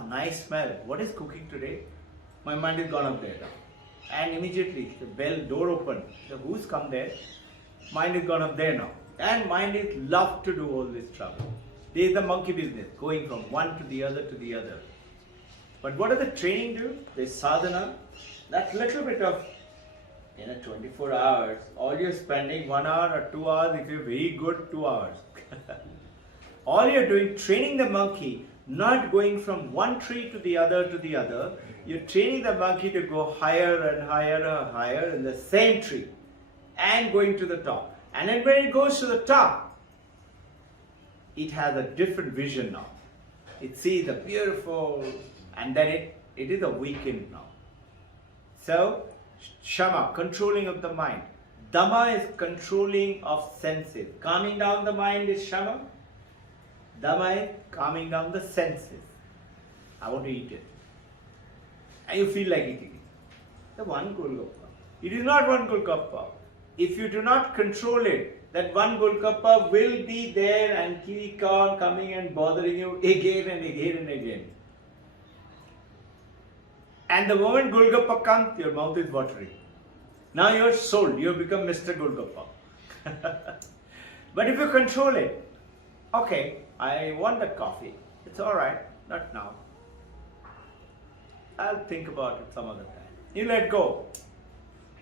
nice smell, what is cooking today? My mind is gone up there now. And immediately the bell door opened. So who's come there? Mind is gone up there now. And mind is love to do all this trouble. This is the monkey business, going from one to the other to the other. But what does the training do? The sadhana, that little bit of 24 hours, all you're spending 1 hour or 2 hours, if you're very good, 2 hours. All you're doing, training the monkey, not going from one tree to the other, you're training the monkey to go higher and higher and higher in the same tree and going to the top. And then when it goes to the top, it has a different vision now. It sees the beautiful, and then it is awakened now. So, Shama, controlling of the mind. Dhamma is controlling of senses. Calming down the mind is Shama. Dhamma is calming down the senses. I want to eat it. And you feel like eating it. The one Golgappa. It is not one Golgappa. If you do not control it, that one Golgappa will be there and keep on coming and bothering you again and again and again. And the moment Golgappa comes, your mouth is watering. Now you are sold, you have become Mr. Golgappa. But if you control it, okay, I want that coffee. It's alright, not now. I'll think about it some other time. You let go.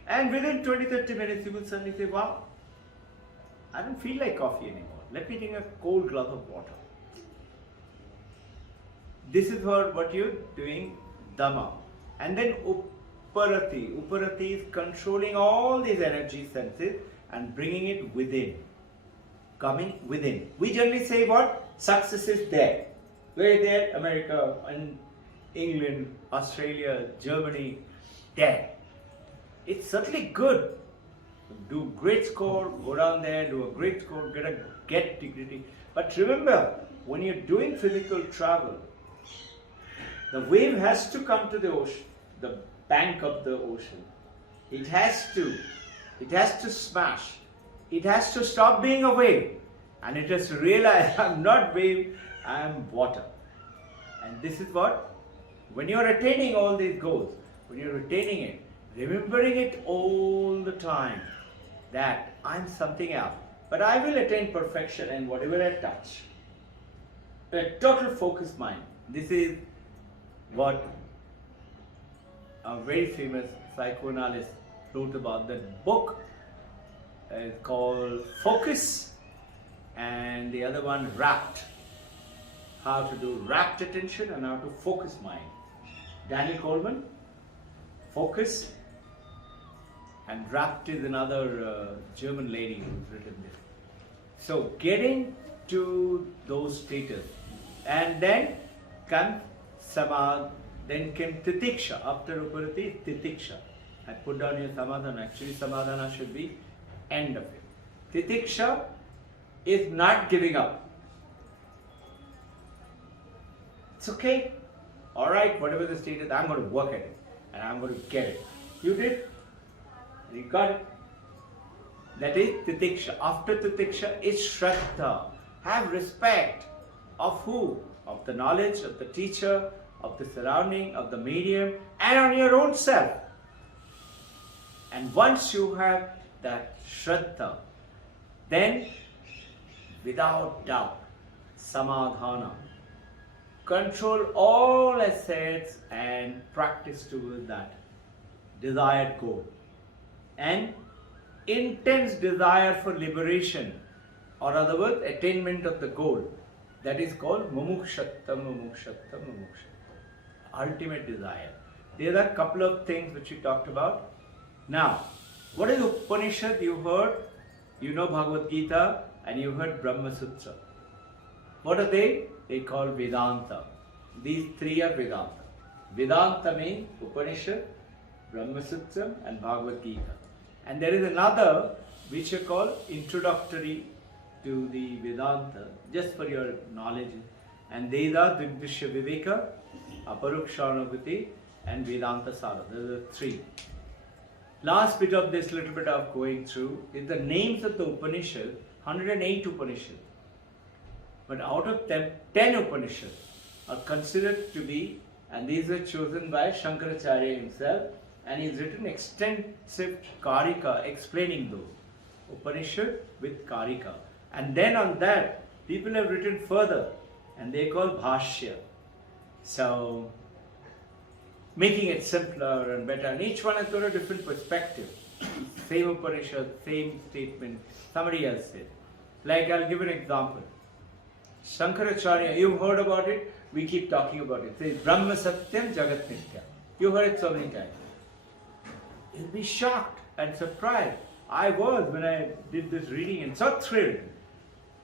And within 20-30 minutes, you will suddenly say, wow, I don't feel like coffee anymore. Let me drink a cold glass of water. This is what you're doing, Dhamma. And then Uparati. Uparati is controlling all these energy senses and bringing it within. Coming within. We generally say what? Success is there. Where is there? America and England, Australia, Germany, there. It's certainly good. Do great score, go down there, do a great score, get dignity. But remember, when you're doing physical travel, the wave has to come to the ocean, the bank of the ocean. It has to smash. It has to stop being a wave. And it has to realize, I'm not wave, I'm water. And this is what, when you're attaining all these goals, when you're attaining it, remembering it all the time, that I'm something else, but I will attain perfection in whatever I touch. A total focused mind. This is what a very famous psychoanalyst wrote about. That book is called Focus, and the other one Rapt. How to do rapt attention and how to focus mind. Daniel Goleman, Focus, and Rapt is another German lady who's written this. So getting to those status, and then comes Samadhi, then came Titiksha. After Uparati, Titiksha. I put down your Samadhana. Actually, Samadhana should be end of it. Titiksha is not giving up. It's okay. Alright, whatever the status, I'm going to work at it. And I'm going to get it. You did? You got it. That is Titiksha. After Titiksha is Shraddha. Have respect of who? Of the knowledge, of the teacher, of the surrounding, of the medium, and on your own self. And once you have that Shraddha, then without doubt, samadhana. Control all assets and practice towards that desired goal. And intense desire for liberation, or other words, attainment of the goal. That is called mumukshattam, mumukshattam, mumukshattam. Ultimate desire. There are a couple of things which we talked about. Now, what is Upanishad? You heard, you know Bhagavad Gita, and you heard Brahma Sutra. What are they? They call Vedanta. These three are Vedanta. Vedanta means Upanishad, Brahma Sutra, and Bhagavad Gita. And there is another which are called introductory to the Vedanta, just for your knowledge. And these are Dvigdishya Viveka, Aparukshanubhuti, and Vedanta Sara. Those are the three. Last bit of this little bit of going through is the names of the Upanishad, 108 Upanishads. But out of them, 10 Upanishads are considered to be, and these were chosen by Shankaracharya himself, and he's written extensive Karika explaining those. Upanishad with Karika. And then on that, people have written further, and they call Bhashya. So, making it simpler and better. And each one has got a different perspective. Same Upanishad, same statement, somebody else said. Like, I'll give an example. Shankaracharya, you've heard about it, we keep talking about it. It says, Brahma Satyam Jagat Nitya. You've heard it so many times. You'll be shocked and surprised. I was when I did this reading and so thrilled.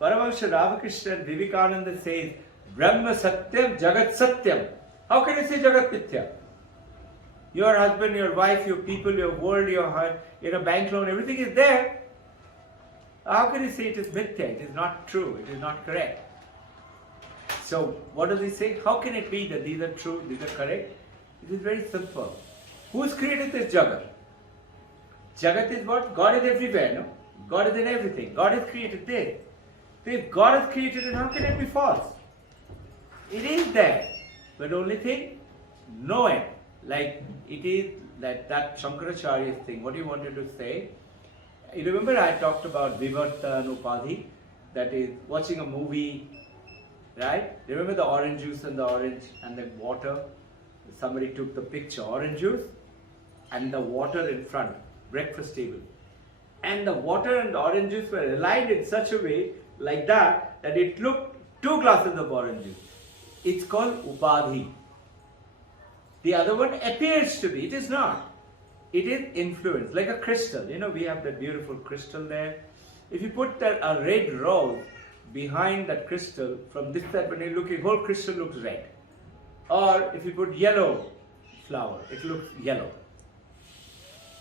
Paramahansa Ramakrishna and Vivekananda says, Brahma Satyam Jagat Satyam. How can you say Jagat Nitya? Your husband, your wife, your people, your world, your bank loan, everything is there. How can you say it is mithya? It is not true. It is not correct. So, what does he say? How can it be that these are true, these are correct? It is very simple. Who's created this Jagat? Jagat is what? God is everywhere, no? God is in everything. God is created there. So if God is created it, how can it be false? It is there. But only thing, know it. Like it is that Shankaracharya's thing. What he wanted to say, you remember I talked about Vivarta and Upadhi, that is watching a movie, right? Remember the orange juice and the orange and the water? Somebody took the picture, orange juice and the water in front, breakfast table. And the water and the orange juice were aligned in such a way, like that it looked 2 glasses of orange juice. It's called Upadhi. The other one appears to be, it is not. It is influence, like a crystal. You know, we have that beautiful crystal there. If you put a red rose behind that crystal, from this side when you look, the whole crystal looks red. Or if you put yellow flower, it looks yellow.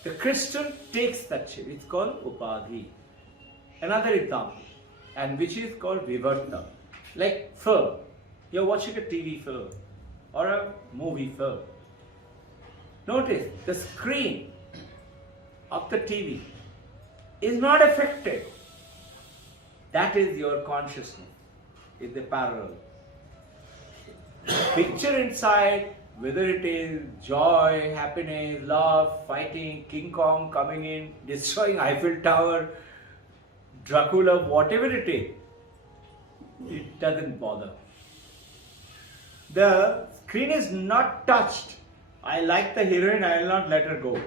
The crystal takes that shape. It's called Upadhi. Another example, and which is called Vivarta. Like film. You're watching a TV film or a movie film. Notice the screen of the TV is not affected. That is your consciousness, is the parallel. Picture inside, whether it is joy, happiness, love, fighting, King Kong coming in, destroying Eiffel Tower, Dracula, whatever it is, it doesn't bother. The screen is not touched. I like the heroine, I will not let her go.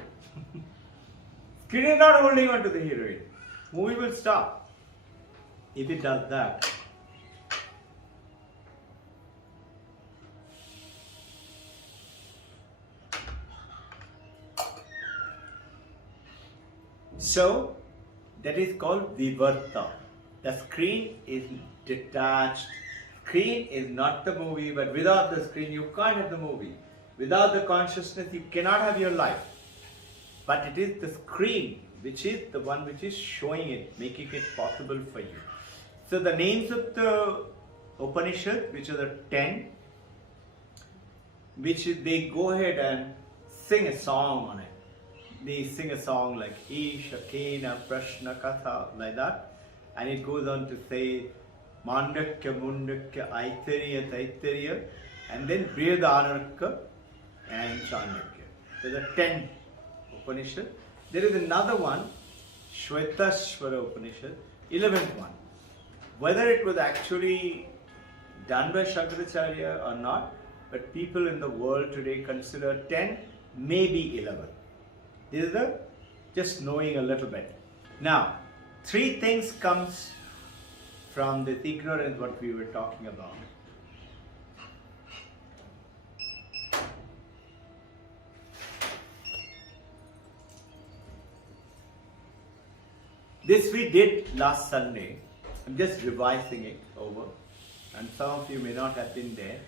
Screen is not holding on to the heroine. Movie will stop if it does that. So, that is called Vivarta. The screen is detached. Screen is not the movie, but without the screen you can't have the movie. Without the consciousness you cannot have your life. But it is the screen which is the one which is showing it, making it possible for you. So the names of the Upanishad, which are the 10, which they go ahead and sing a song on it. They sing a song like Isha, Kena, Prashna, Katha, like that. And it goes on to say Mandakya, Mundakya, Aitariya, Taittariya, and then Brihadanarka and Chandakya. So there are 10 Upanishad. There is another one, Shvetashvara Upanishad, 11th one, whether it was actually done by Shankaracharya or not, but people in the world today consider 10, maybe 11. This is the just knowing a little bit. Now, three things comes from this ignorance what we were talking about. This we did last Sunday. I'm just revising it over, and some of you may not have been there.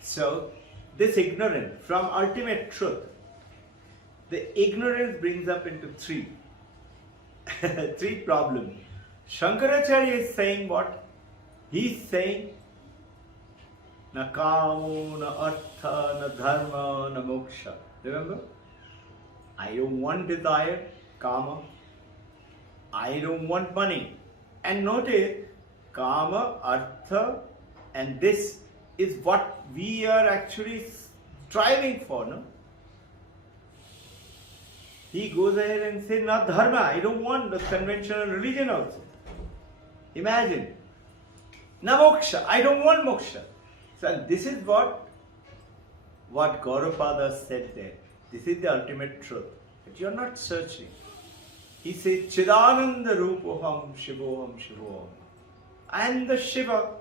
So, this ignorance from ultimate truth, the ignorance brings up into three problems. Shankaracharya is saying what? He's saying, na kamo, na artha, na dharma, na moksha. Remember? I don't want desire, kama. I don't want money. And notice, kama, artha, and this is what we are actually striving for, no? He goes ahead and says, not dharma, I don't want the conventional religion also. Imagine. Na moksha, I don't want moksha. So this is what Gaudapada said there. This is the ultimate truth. But you are not searching. He says, Chidananda Rupoham Shivoham Shivoham. I am the Shiva.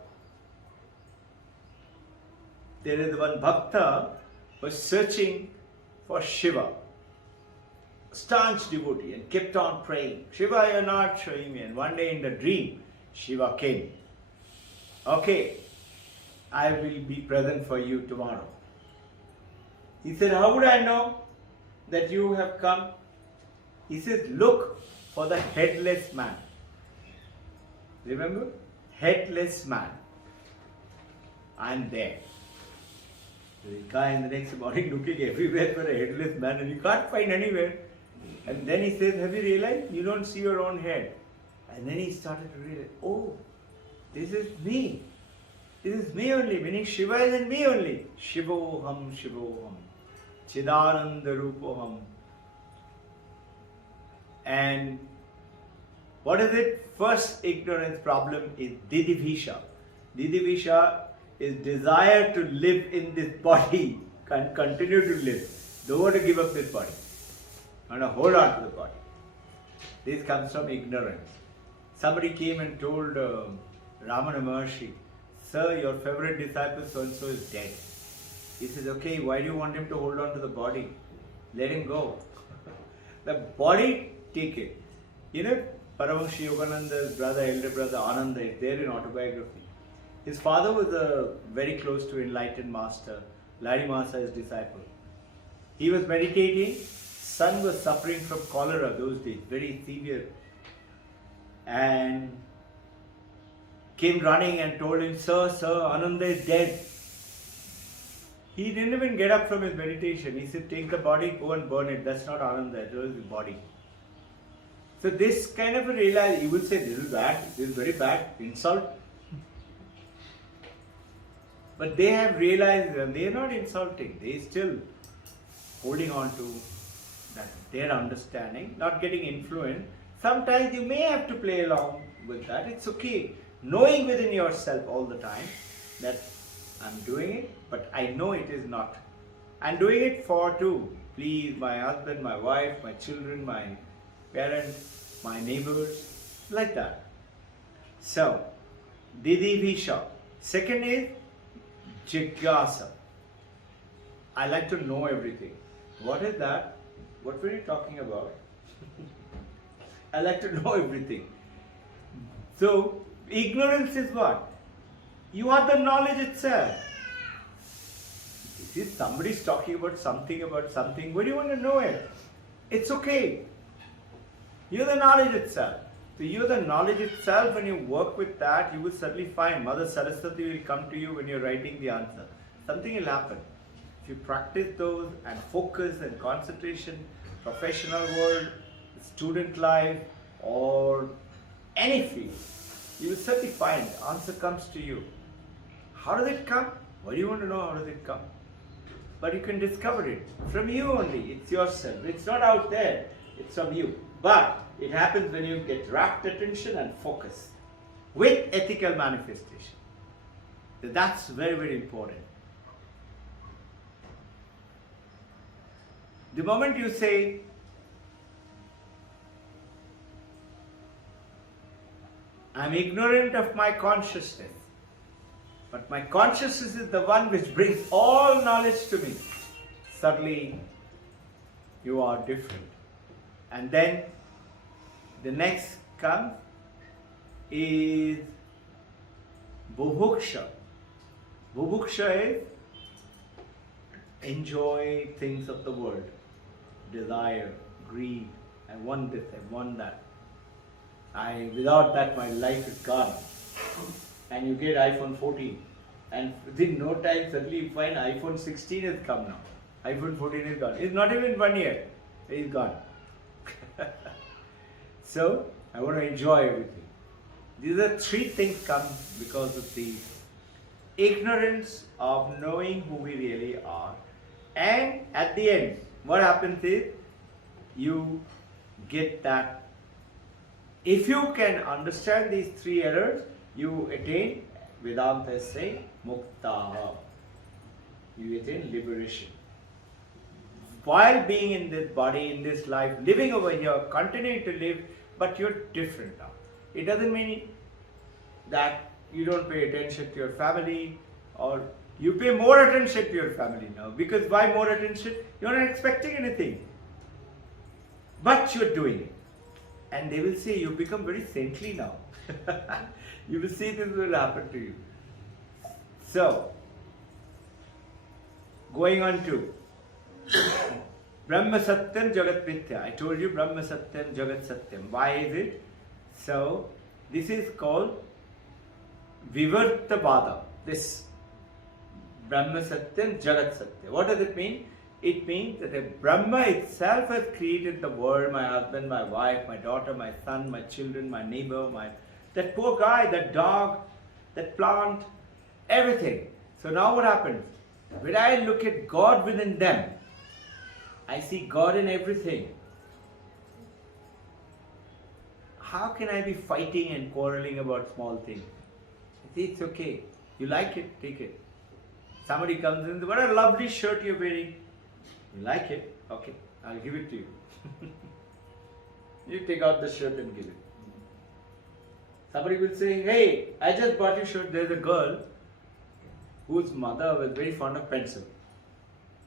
There is one Bhakta who was searching for Shiva. Staunch devotee, and kept on praying. Shiva, you are not showing me. And one day in the dream, Shiva came. Okay, I will be present for you tomorrow. He said, how would I know that you have come? He says, look for the headless man. Remember? Headless man. I am there. The guy in the next morning looking everywhere for a headless man, and you can't find anywhere. And then he says, have you realized you don't see your own head? And then he started to realize, oh, this is me. This is me only, meaning Shiva is in me only. Shivoham, Shivoham. Chidananda Rupoham. And what is it? First ignorance problem is Didibhisha. Didibhisha is desire to live in this body and continue to live. Don't want to give up this body. And hold on to the body. This comes from ignorance. Somebody came and told Ramana Maharshi, sir, your favorite disciple so-and-so is dead. He says, okay, why do you want him to hold on to the body? Let him go. The body, take it. You know, Paramahansa Yogananda's brother, elder brother Ananda is there in autobiography. His father was very close to enlightened master, Lari Maharsa's disciple. He was meditating. Son was suffering from cholera those days, very severe, and came running and told him, sir, Ananda is dead. He didn't even get up from his meditation. He said, take the body, go and burn it. That's not Ananda, it was his body. So this kind of a realization, you will say, this is bad, this is very bad, insult. But they have realized, and they are not insulting, they are still holding on to that, their understanding, not getting influenced. Sometimes you may have to play along with that, it's okay. Knowing within yourself all the time that I'm doing it, but I know it is not. I'm doing it for to please my husband, my wife, my children, my parents, my neighbors, like that. So, Didibhisha. Second is Jigyasa. I like to know everything. What is that? What were you talking about? I like to know everything. So, ignorance is what? You are the knowledge itself. If somebody's talking about something, what do you want to know it? It's okay. You're the knowledge itself. So you're the knowledge itself. When you work with that, you will certainly find Mother Saraswati will come to you when you're writing the answer. Something will happen. If you practice those and focus and concentration, professional world, student life, or any field, you will certainly find the answer comes to you. How does it come? Why do you want to know how does it come? But you can discover it from you only. It's yourself. It's not out there. It's from you. But it happens when you get rapt attention and focus. with ethical manifestation. That's very, very important. The moment you say, I'm ignorant of my consciousness, but my consciousness is the one which brings all knowledge to me, suddenly you are different. And then the next comes is bubuksha. Bubuksha is enjoy things of the world, desire, greed, I want this, I want that. Without that my life is gone. And you get iPhone 14 and within no time suddenly you find iPhone 16 has come now. iPhone 14 is gone. It's not even 1 year. It's gone. So I want to enjoy everything. These are three things come because of the ignorance of knowing who we really are. And at the end, what happens is you get that. If you can understand these three errors, you attain, Vedanta say, mukta. You attain liberation. While being in this body, in this life, living over here, continuing to live, but you're different now. It doesn't mean that you don't pay attention to your family, or you pay more attention to your family now. Because why more attention? You're not expecting anything. But you're doing it. And they will say you become very saintly now. You will see this will happen to you. So, going on to Brahma Satyam Jagat Mithya. I told you Brahma Satyam Jagat Satyam. Why is it? So, this is called Vivarta Vada. This Brahma Satyam Jagat Satyam. What does it mean? It means that the Brahma itself has created the world, my husband, my wife, my daughter, my son, my children, my neighbor, that poor guy, that dog, that plant, everything. So now what happens? When I look at God within them, I see God in everything. How can I be fighting and quarreling about small things? I say it's okay. You like it, take it. Somebody comes in, what a lovely shirt you're wearing. You like it? Okay, I'll give it to you. You take out the shirt and give it. Somebody will say, hey, I just bought your shirt. There's a girl whose mother was very fond of pencil.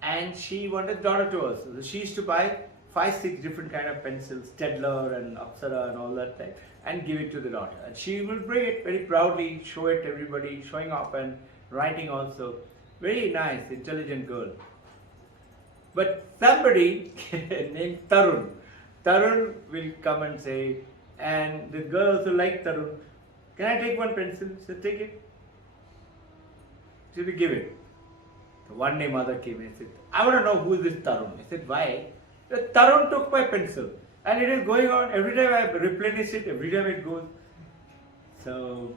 And she wanted daughter to us. So she used to buy 5-6 different kind of pencils, Staedtler and Apsara and all that type, and give it to the daughter. And she will bring it very proudly, show it to everybody, showing up and writing also. Very nice, intelligent girl. But somebody named Tarun will come and say, and the girl also like Tarun, can I take one pencil? She said, take it. She will give it. So one day mother came and said, I want to know who is this Tarun. I said, why? The Tarun took my pencil and it is going on. Every time I replenish it, every time it goes. So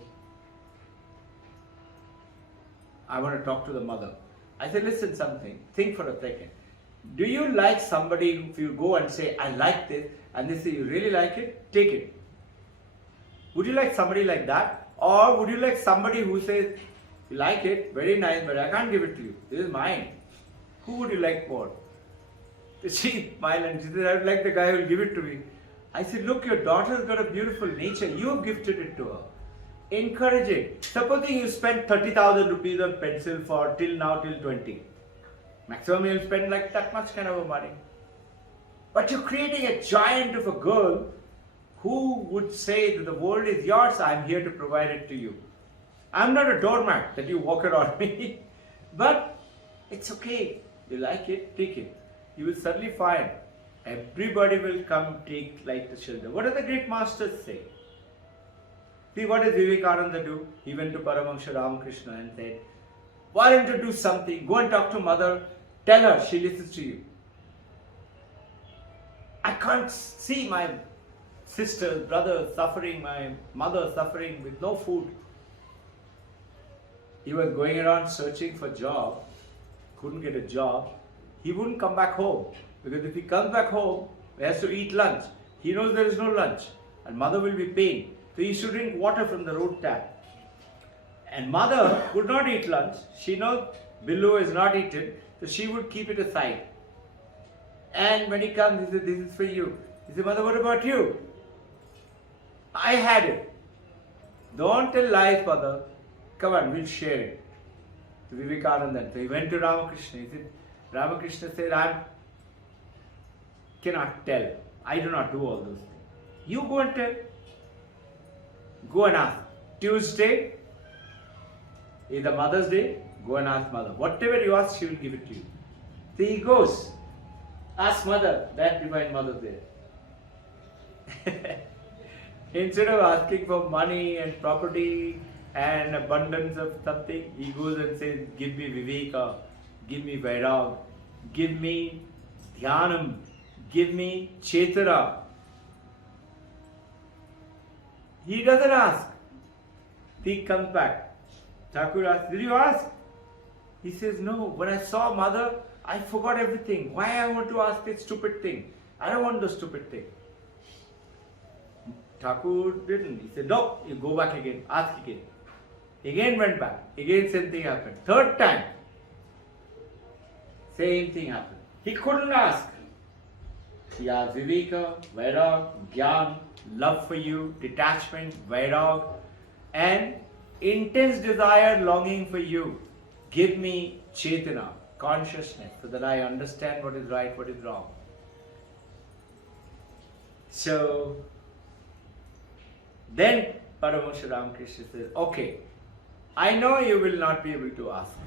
I want to talk to the mother. I said, listen something, think for a second. Do you like somebody, if you go and say, I like this, and they say, you really like it, take it. Would you like somebody like that? Or would you like somebody who says, you like it, very nice, but I can't give it to you. This is mine. Who would you like more? She smiled and she said, I would like the guy who will give it to me. I said, look, your daughter's got a beautiful nature. You have gifted it to her. Encourage it. Supposing you spend 30,000 rupees on pencil for till 20. Maximum you'll spend like that much kind of a money. But you're creating a giant of a girl who would say that the world is yours, I'm here to provide it to you. I'm not a doormat that you walk around me. But it's okay. You like it, take it. You will suddenly find everybody will come take like the children. What do the great masters say? See, what does Vivekananda do? He went to Paramahansa Ramakrishna and said, why don't you do something? Go and talk to mother. Tell her she listens to you. I can't see my sisters, brothers suffering, my mother suffering with no food. He was going around searching for a job, couldn't get a job. He wouldn't come back home because if he comes back home, he has to eat lunch. He knows there is no lunch and mother will be paying. So he used to drink water from the road tap. And mother would not eat lunch. She knows Billu is not eaten, so she would keep it aside. And when he comes, he said, "This is for you." He said, "Mother, what about you?" "I had it." "Don't tell lies, mother. Come on, we'll share it." So Vivekananda. So he went to Ramakrishna. He said, Ramakrishna said, "I cannot tell. I do not do all those things. You go and tell. Go and ask. Tuesday is the Mother's Day. Go and ask mother. Whatever you ask, she will give it to you." So he goes. Ask mother. That divine mother there. Instead of asking for money and property and abundance of something, he goes and says, "Give me viveka, give me vairag, give me dhyanam, give me chetara." He doesn't ask. He comes back. Thakur asks, "Did you ask?" He says, "No. When I saw mother, I forgot everything. Why I want to ask this stupid thing? I don't want the stupid thing." Thakur didn't. He said, "No, you go back again, ask again." Again went back. Again same thing happened. Third time, same thing happened. He couldn't ask. He asked viveka, vairag, gyan, love for you, detachment, vairag, and intense desire, longing for you. Give me chetana, consciousness, so that I understand what is right, what is wrong. So then Paramahansa Ramakrishna says, "Okay, I know you will not be able to ask.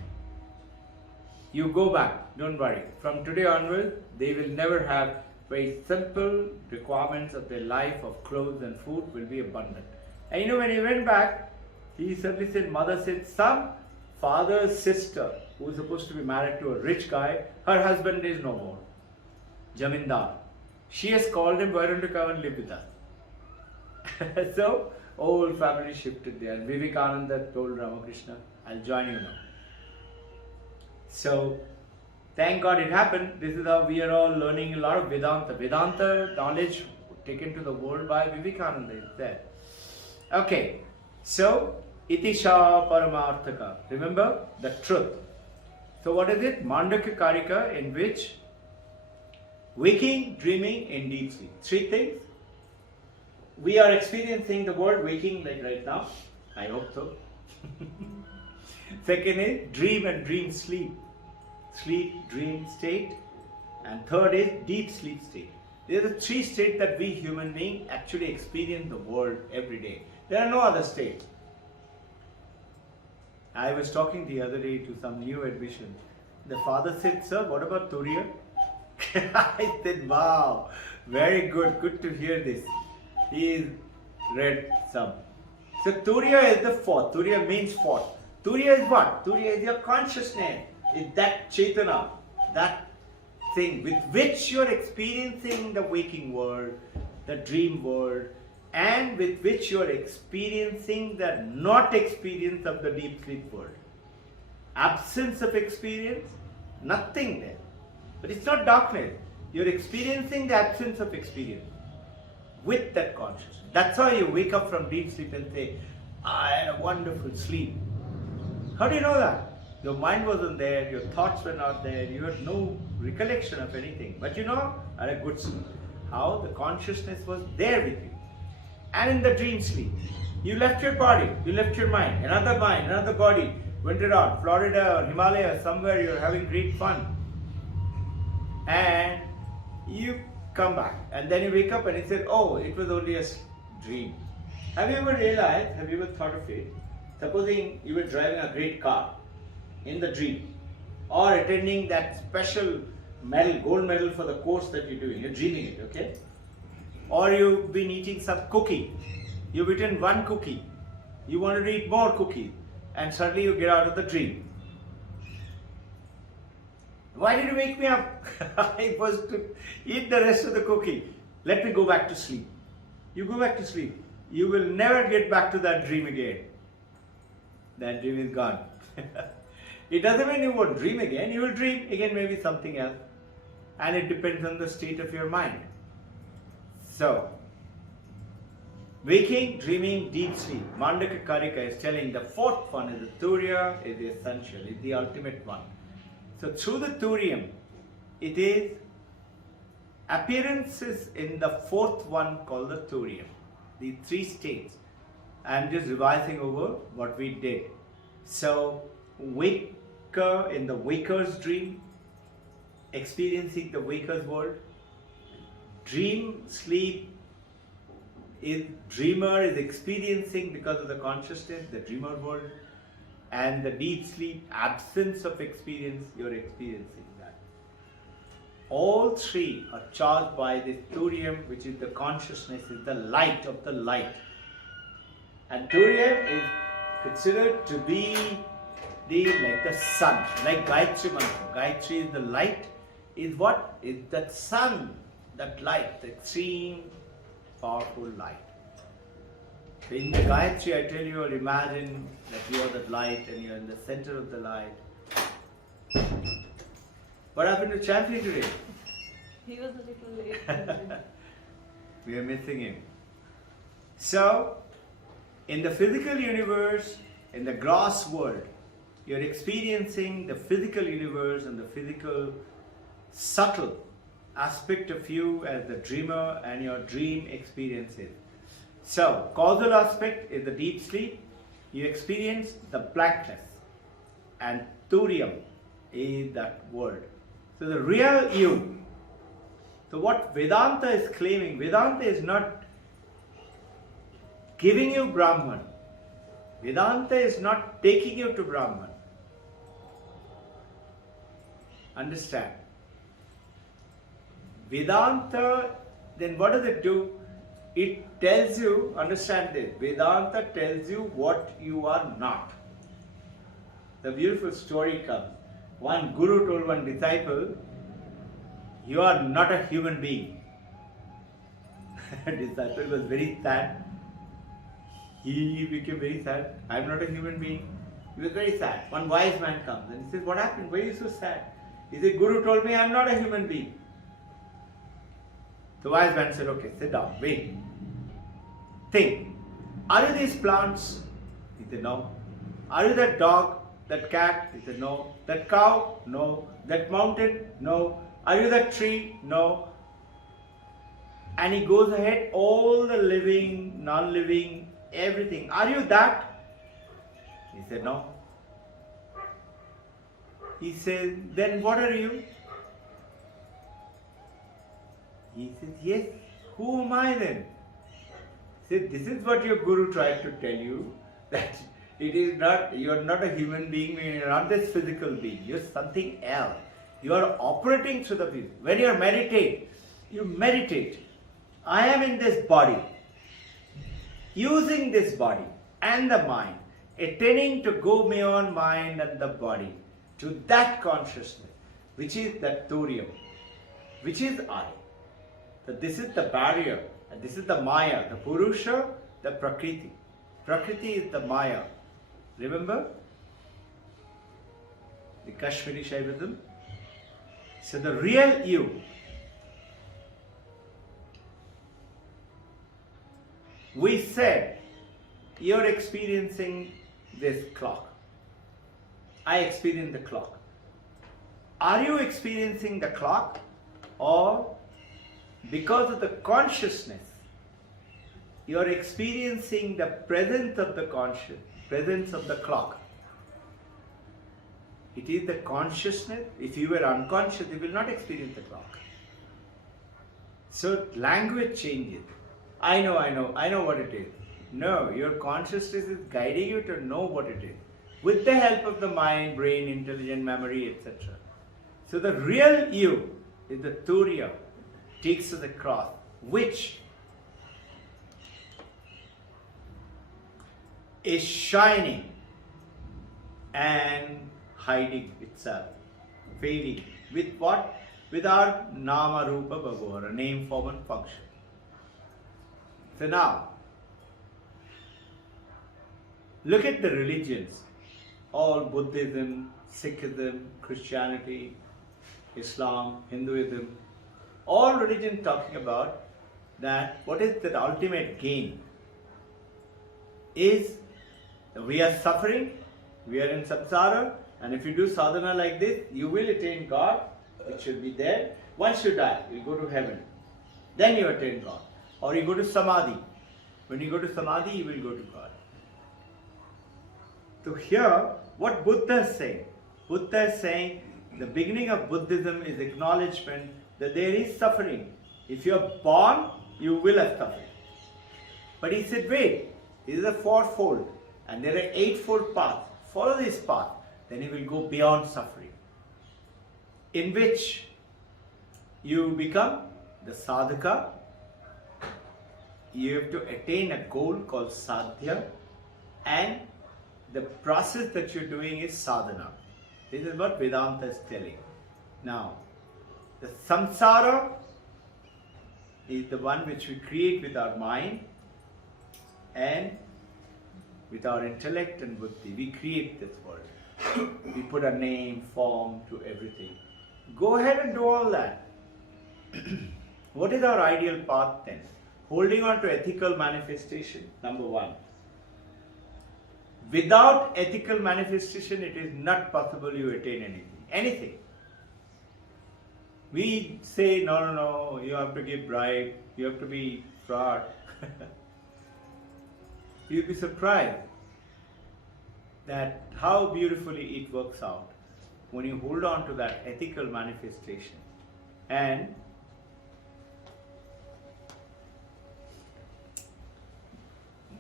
You go back, don't worry. From today onwards, they will never have very simple requirements of their life, of clothes and food will be abundant." And you know, when he went back, he suddenly said, mother said, some father's sister who was supposed to be married to a rich guy, her husband is no more. Jamindar. She has called him, "Why don't you come and live with us?" So, whole family shifted there. Vivekananda told Ramakrishna, "I'll join you now." So, thank God it happened. This is how we are all learning a lot of Vedanta. Vedanta knowledge taken to the world by Vivekananda is there. Okay, so Itisha Paramarthaka. Remember the truth. So what is it? Mandakya Karika, in which waking, dreaming, and deep sleep. Three things. We are experiencing the world waking like right now. I hope so. Second is dream and dream sleep. Sleep, dream state. And third is deep sleep state. These are the three states that we human beings actually experience the world every day. There are no other states. I was talking the other day to some new admission. The father said, "Sir, what about Turiya?" I said, "Wow, very good. Good to hear this." He read some. So Turiya is the fourth. Turiya means fourth. Turiya is what? Turiya is your consciousness. Is that Chaitana, that thing with which you are experiencing the waking world, the dream world, and with which you are experiencing the not experience of the deep sleep world. Absence of experience, nothing there. But it's not darkness. You're experiencing the absence of experience with that consciousness. That's how you wake up from deep sleep and say, "I had a wonderful sleep." How do you know that? Your mind wasn't there, your thoughts were not there, you had no recollection of anything. But you know, I had a good sleep. How? The consciousness was there with you. And in the dream sleep, you left your body, you left your mind, another body, went around Florida or Himalaya, somewhere you're having great fun. And you come back. And then you wake up and you said, "Oh, it was only a dream." Have you ever realized, have you ever thought of it? Supposing you were driving a great car in the dream, or attending that special medal, gold medal for the course that you're doing, you're dreaming it, okay? Or you've been eating some cookie, you've eaten one cookie, you wanted to eat more cookies, and suddenly you get out of the dream. "Why did you wake me up?" "I was to eat the rest of the cookie. Let me go back to sleep." You go back to sleep. You will never get back to that dream again. That dream is gone. It doesn't mean you won't dream again. You will dream again, maybe something else. And it depends on the state of your mind. So, Waking, dreaming, deep sleep. Mandaka Karika is telling the fourth one is the Turiya, is the essential, is the ultimate one. So through the Turiyam, it is appearances in the fourth one called the Turiyam. The three states. I am just revising over what we did. So, waker in the waker's dream, experiencing the waker's world. Dream, sleep, dreamer is experiencing because of the consciousness, the dreamer world. And the deep sleep, absence of experience, you're experiencing that. All three are charged by this Turiyam, which is the consciousness, is the light of the light. And Turiyam is considered to be like the sun, like Gayatri Mantra. Gayatri is the light, is what? Is that sun, that light, the extreme powerful light. In the Gayatri, I tell you, imagine that you are that light and you are in the center of the light. What happened to Champion today? He was a little late. We are missing him. So, in the physical universe, in the gross world, you are experiencing the physical universe and the physical subtle aspect of you as the dreamer and your dream experiences. So, causal aspect is the deep sleep. You experience the blackness, and Turiyam is that world. So, the real you. So, what Vedanta is claiming, Vedanta is not giving you Brahman. Vedanta is not taking you to Brahman. Understand? Vedanta, then what does it do? It tells you, understand this, Vedanta tells you what you are not. The beautiful story comes. One guru told one disciple, you are not a human being. Disciple was very sad. He became very sad. I am not a human being. He was very sad. One wise man comes and he says, what happened? Why are you so sad? He said, Guru told me I am not a human being. The wise man said, okay, sit down, wait. Think, are you these plants? He said, no. Are you that dog, that cat? He said, no. That cow? No. That mountain? No. Are you that tree? No. And he goes ahead, all the living, non-living, everything. Are you that? He said, no. He said, then what are you? He said, yes. Who am I then? He said, this is what your guru tried to tell you, that it is not, you are not a human being, you are not this physical being, you are something else. You are operating through the field. When you meditate, you meditate. I am in this body, using this body and the mind, attaining to go beyond mind and the body to that consciousness, which is that Turiyam, which is I. So this is the barrier, and this is the Maya, the Purusha, the Prakriti. Prakriti is the Maya. Remember? The Kashmiri Shaivism. So the real you, we said, you're experiencing this clock. I experience the clock. Are you experiencing the clock, or because of the consciousness, you're experiencing the presence of the presence of the clock? It is the consciousness. If you were unconscious, you will not experience the clock. So language changes. I know what it is. No, your consciousness is guiding you to know what it is, with the help of the mind, brain, intelligent memory, etc. So the real you is the Turiya, takes to the cross, which is shining and hiding itself, fading. With what? With our Nama Rupa Bhavara, name, form and function. So now, look at the religions, all Buddhism, Sikhism, Christianity, Islam, Hinduism, all religion talking about that what is the ultimate gain? is we are suffering, we are in samsara, and if you do sadhana like this, you will attain God, it should be there. Once you die, you go to heaven. Then you attain God. Or you go to samadhi. When you go to samadhi, you will go to God. So here, what Buddha is saying? Buddha is saying the beginning of Buddhism is acknowledgement that there is suffering. If you are born, you will have suffering. But he said, wait, this is a fourfold and there are eightfold paths. Follow this path, then you will go beyond suffering. In which you become the sadhaka. You have to attain a goal called sadhya, and the process that you're doing is sadhana. This is what Vedanta is telling. Now, the samsara is the one which we create with our mind and with our intellect and buddhi. We create this world. We put a name, form to everything. Go ahead and do all that. What is our ideal path then? Holding on to ethical manifestation, number one. Without ethical manifestation, it is not possible you attain anything. Anything. We say, no, you have to give bribe, you have to be fraud. You'll be surprised that how beautifully it works out when you hold on to that ethical manifestation. And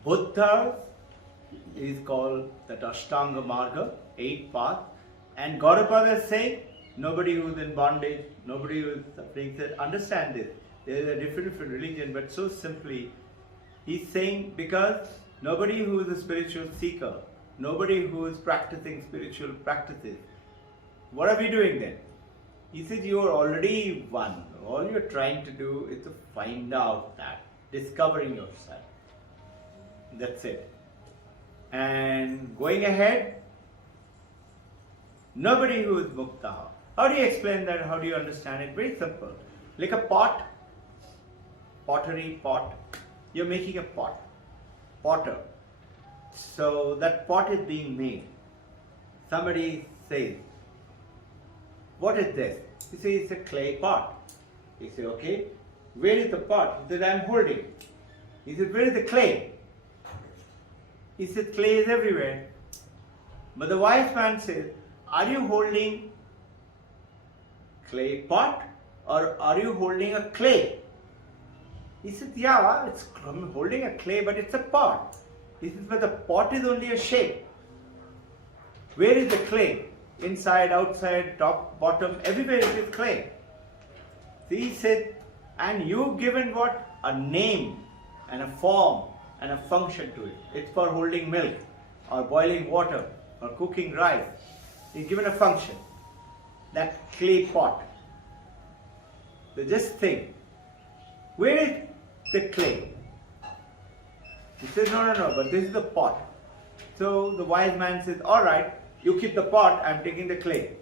Buddha is called that Ashtanga Marga, 8 path. And Gaudapada is saying, nobody who is in bondage, nobody who is suffering, said, understand this. There is a different religion, but so simply, he's saying because nobody who is a spiritual seeker, nobody who is practicing spiritual practices, what are we doing then? He said, you are already one. All you're trying to do is to find out that, discovering yourself. That's it. And going ahead, nobody who is mukta. How do you explain that? How do you understand it? Very simple. Like a pot, pottery pot. You're making a pot, potter. So that pot is being made. Somebody says, what is this? You say, it's a clay pot. You say, okay, where is the pot? He said, I'm holding. He said, where is the clay? He said, clay is everywhere. But the wise man says, are you holding clay pot or are you holding a clay? He said, yeah, I'm holding a clay, but it's a pot. He says, but the pot is only a shape. Where is the clay? Inside, outside, top, bottom, everywhere it is clay. So he said, and you've given what? A name and a form and a function to it. It's for holding milk or boiling water or cooking rice. He's given a function. That clay pot. So just think, where is the clay? He says, no, but this is the pot. So the wise man says, all right, you keep the pot, I'm taking the clay.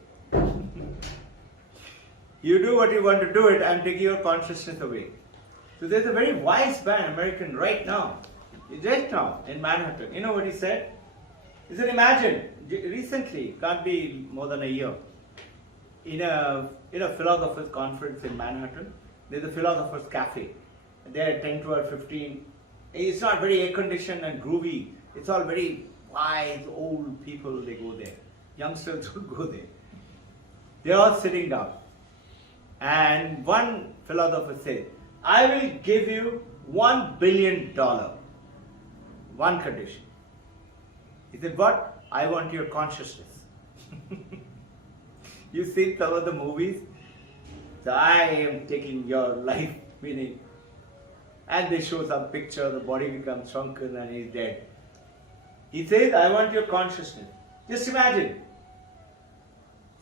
You do what you want to do it, I'm taking your consciousness away. So there's a very wise man, American, right now in Manhattan. You know what he said? He said, imagine, recently, can't be more than a year, in a philosopher's conference in Manhattan, there's a philosopher's cafe. There are 10, 12, 15. It's not very air-conditioned and groovy. It's all very wise, old people, they go there. Youngsters would go there. They're all sitting down. And one philosopher said, I will give you $1 billion. One condition. He said, what? I want your consciousness. You see some of the movies? So I am taking your life, meaning, and they show some picture, the body becomes shrunken and he's dead. He says, I want your consciousness. Just imagine.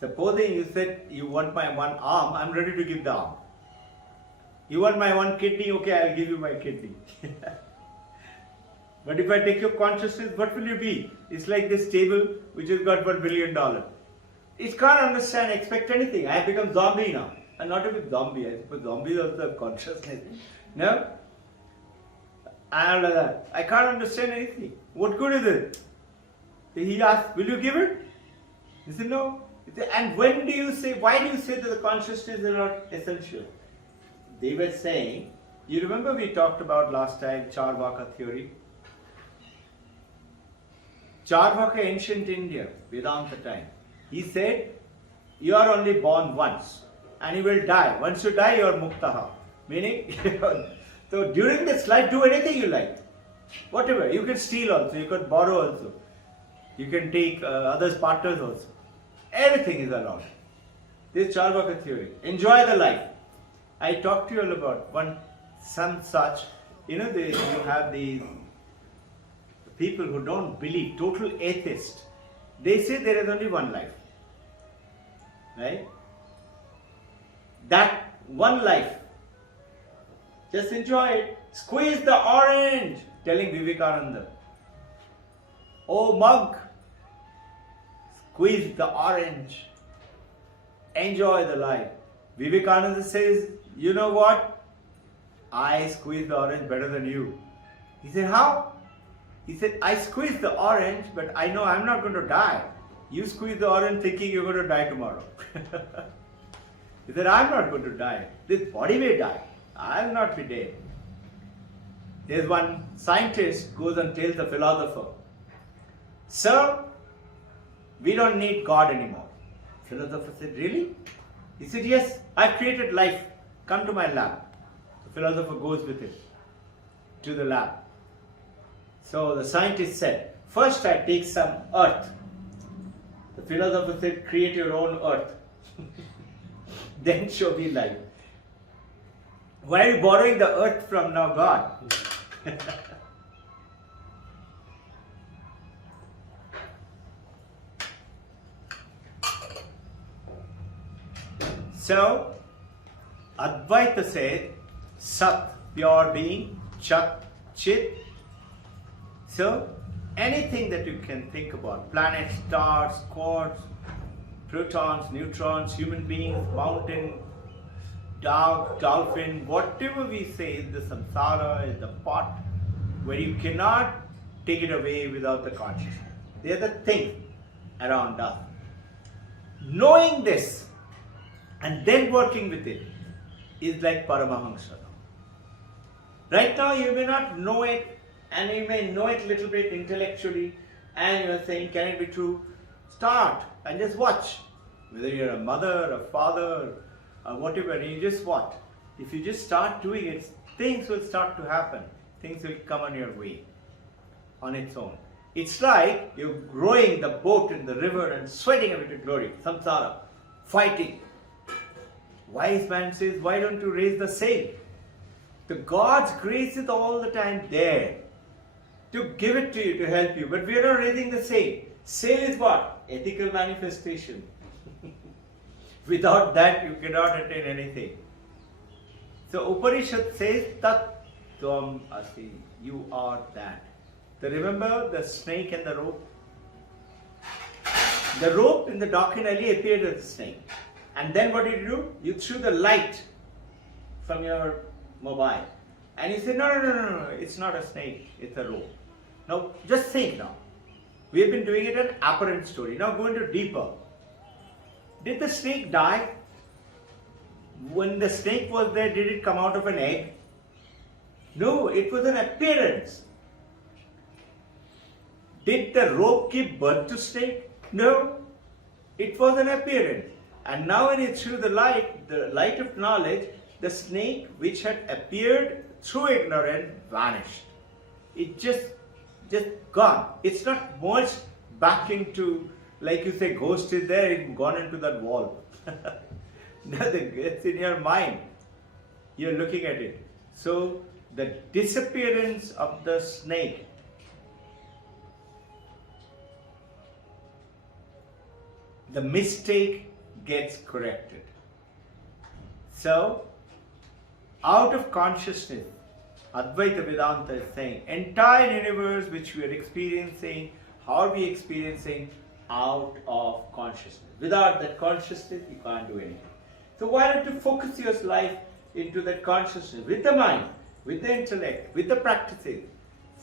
Supposing you said, you want my one arm, I'm ready to give the arm. You want my one kidney, okay, I'll give you my kidney. But if I take your consciousness, what will you be? It's like this table which has got $1 billion. It can't understand, expect anything. I have become zombie now. I'm not a big zombie. I suppose zombies also have consciousness. No? I can't understand anything. What good is it? He asked, will you give it? He said, no. He said, and why do you say that the consciousness is not essential? They were saying, you remember we talked about last time Charvaka theory? Charvaka, ancient India, Vedanta time. He said, you are only born once and you will die. Once you die, you are muktaha. Meaning, so during this life, do anything you like. Whatever. You can steal also, you can borrow also. You can take others' partners also. Everything is allowed. This is Charvaka theory. Enjoy the life. I talked to you all about some such, you have these people who don't believe, total atheist. They say there is only one life. Right? That one life. Just enjoy it. Squeeze the orange, telling Vivekananda. Oh mug, squeeze the orange. Enjoy the life. Vivekananda says, you know what? I squeeze the orange better than you. He said, how? He said, I squeeze the orange, but I know I'm not going to die. You squeeze the orange thinking you're going to die tomorrow. He said, I'm not going to die. This body may die. I'll not be dead. There's one scientist goes and tells the philosopher, sir, we don't need God anymore. Philosopher said, really? He said, yes, I've created life. Come to my lab. The philosopher goes with him to the lab. So the scientist said, first I take some earth. The philosopher said, create your own earth. Then show me life. Why are you borrowing the earth from now God? So, Advaita said, Sat, pure being, Chat, Chit. So, anything that you can think about, planets, stars, quarks, protons, neutrons, human beings, mountain, dog, dolphin, whatever we say is the samsara, is the pot where you cannot take it away without the consciousness. They are the things around us. Knowing this and then working with it is like Paramahamsa. Right now you may not know it, and you may know it a little bit intellectually, and you are saying, can it be true? Start and just watch. Whether you're a mother, a father, or whatever, you just watch. If you just start doing it, things will start to happen. Things will come on your way on its own. It's like you're rowing the boat in the river and sweating away to glory, samsara, fighting. Wise man says, why don't you raise the sail? The God's grace is all the time there to give it to you, to help you. But we are not raising the sail. Sail is what? Ethical manifestation. Without that, you cannot attain anything. So Upanishad says, Tat Tvam Asi, you are that. So remember the snake and the rope? The rope in the Dakin alley appeared as a snake. And then what did you do? You threw the light from your mobile. And you said, no, it's not a snake, it's a rope. Now, just think now. We have been doing it an apparent story. Now go into deeper. Did the snake die? When the snake was there, did it come out of an egg? No, it was an appearance. Did the rope give birth to snake? No, it was an appearance. And now when you threw the light of knowledge, the snake which had appeared through ignorance vanished. It just gone. It's not merged back into, like you say, ghost is there, it's gone into that wall. Nothing, it's in your mind. You're looking at it. So the disappearance of the snake the mistake gets corrected. So, out of consciousness, Advaita Vedanta is saying, entire universe which we are experiencing, how are we experiencing? Out of consciousness. Without that consciousness, you can't do anything. So why don't you focus your life into that consciousness, with the mind, with the intellect, with the practices.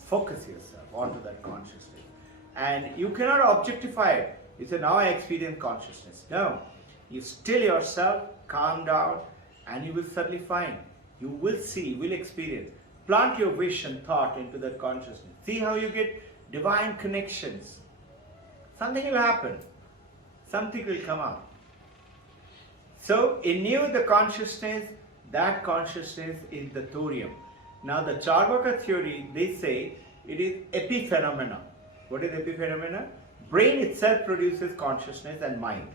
focus yourself onto that consciousness. And you cannot objectify it. You say, now I experience consciousness. No. You still yourself, calm down, and you will suddenly find. You will see, you will experience. Plant your wish and thought into that consciousness. See how you get divine connections. Something will happen. Something will come up. So, in you, the consciousness, that consciousness is the thorium. Now, the Charvaka theory, they say it is epiphenomena. What is epiphenomena? Brain itself produces consciousness and mind.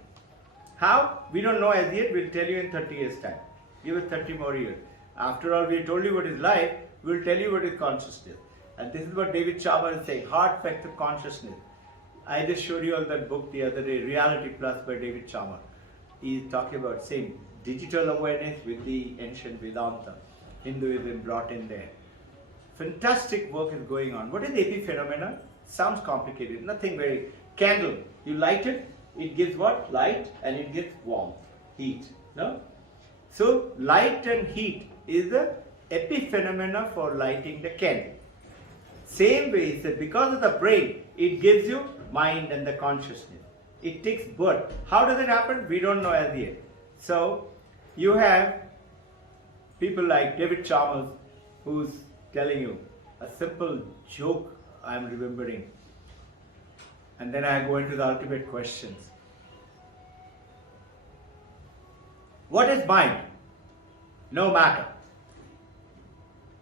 How? We don't know as yet. We'll tell you in 30 years' time. Give us 30 more years. After all, we told you what is life. We'll tell you what is consciousness. And this is what David Chalmers is saying. Hard facts of consciousness. I just showed you all that book the other day, Reality Plus by David Chalmers. He's talking about same digital awareness with the ancient Vedanta. Hinduism brought in there. Fantastic work is going on. What is epiphenomena? Sounds complicated. Nothing very. Candle. You light it. It gives what? Light, and it gives warmth, heat. No? So light and heat is the epiphenomena for lighting the candle. Same way is that because of the brain, it gives you mind and the consciousness. It takes birth. How does it happen? We don't know as yet. So you have people like David Chalmers who's telling you a simple joke I'm remembering. And then I go into the ultimate questions. What is mind? No matter.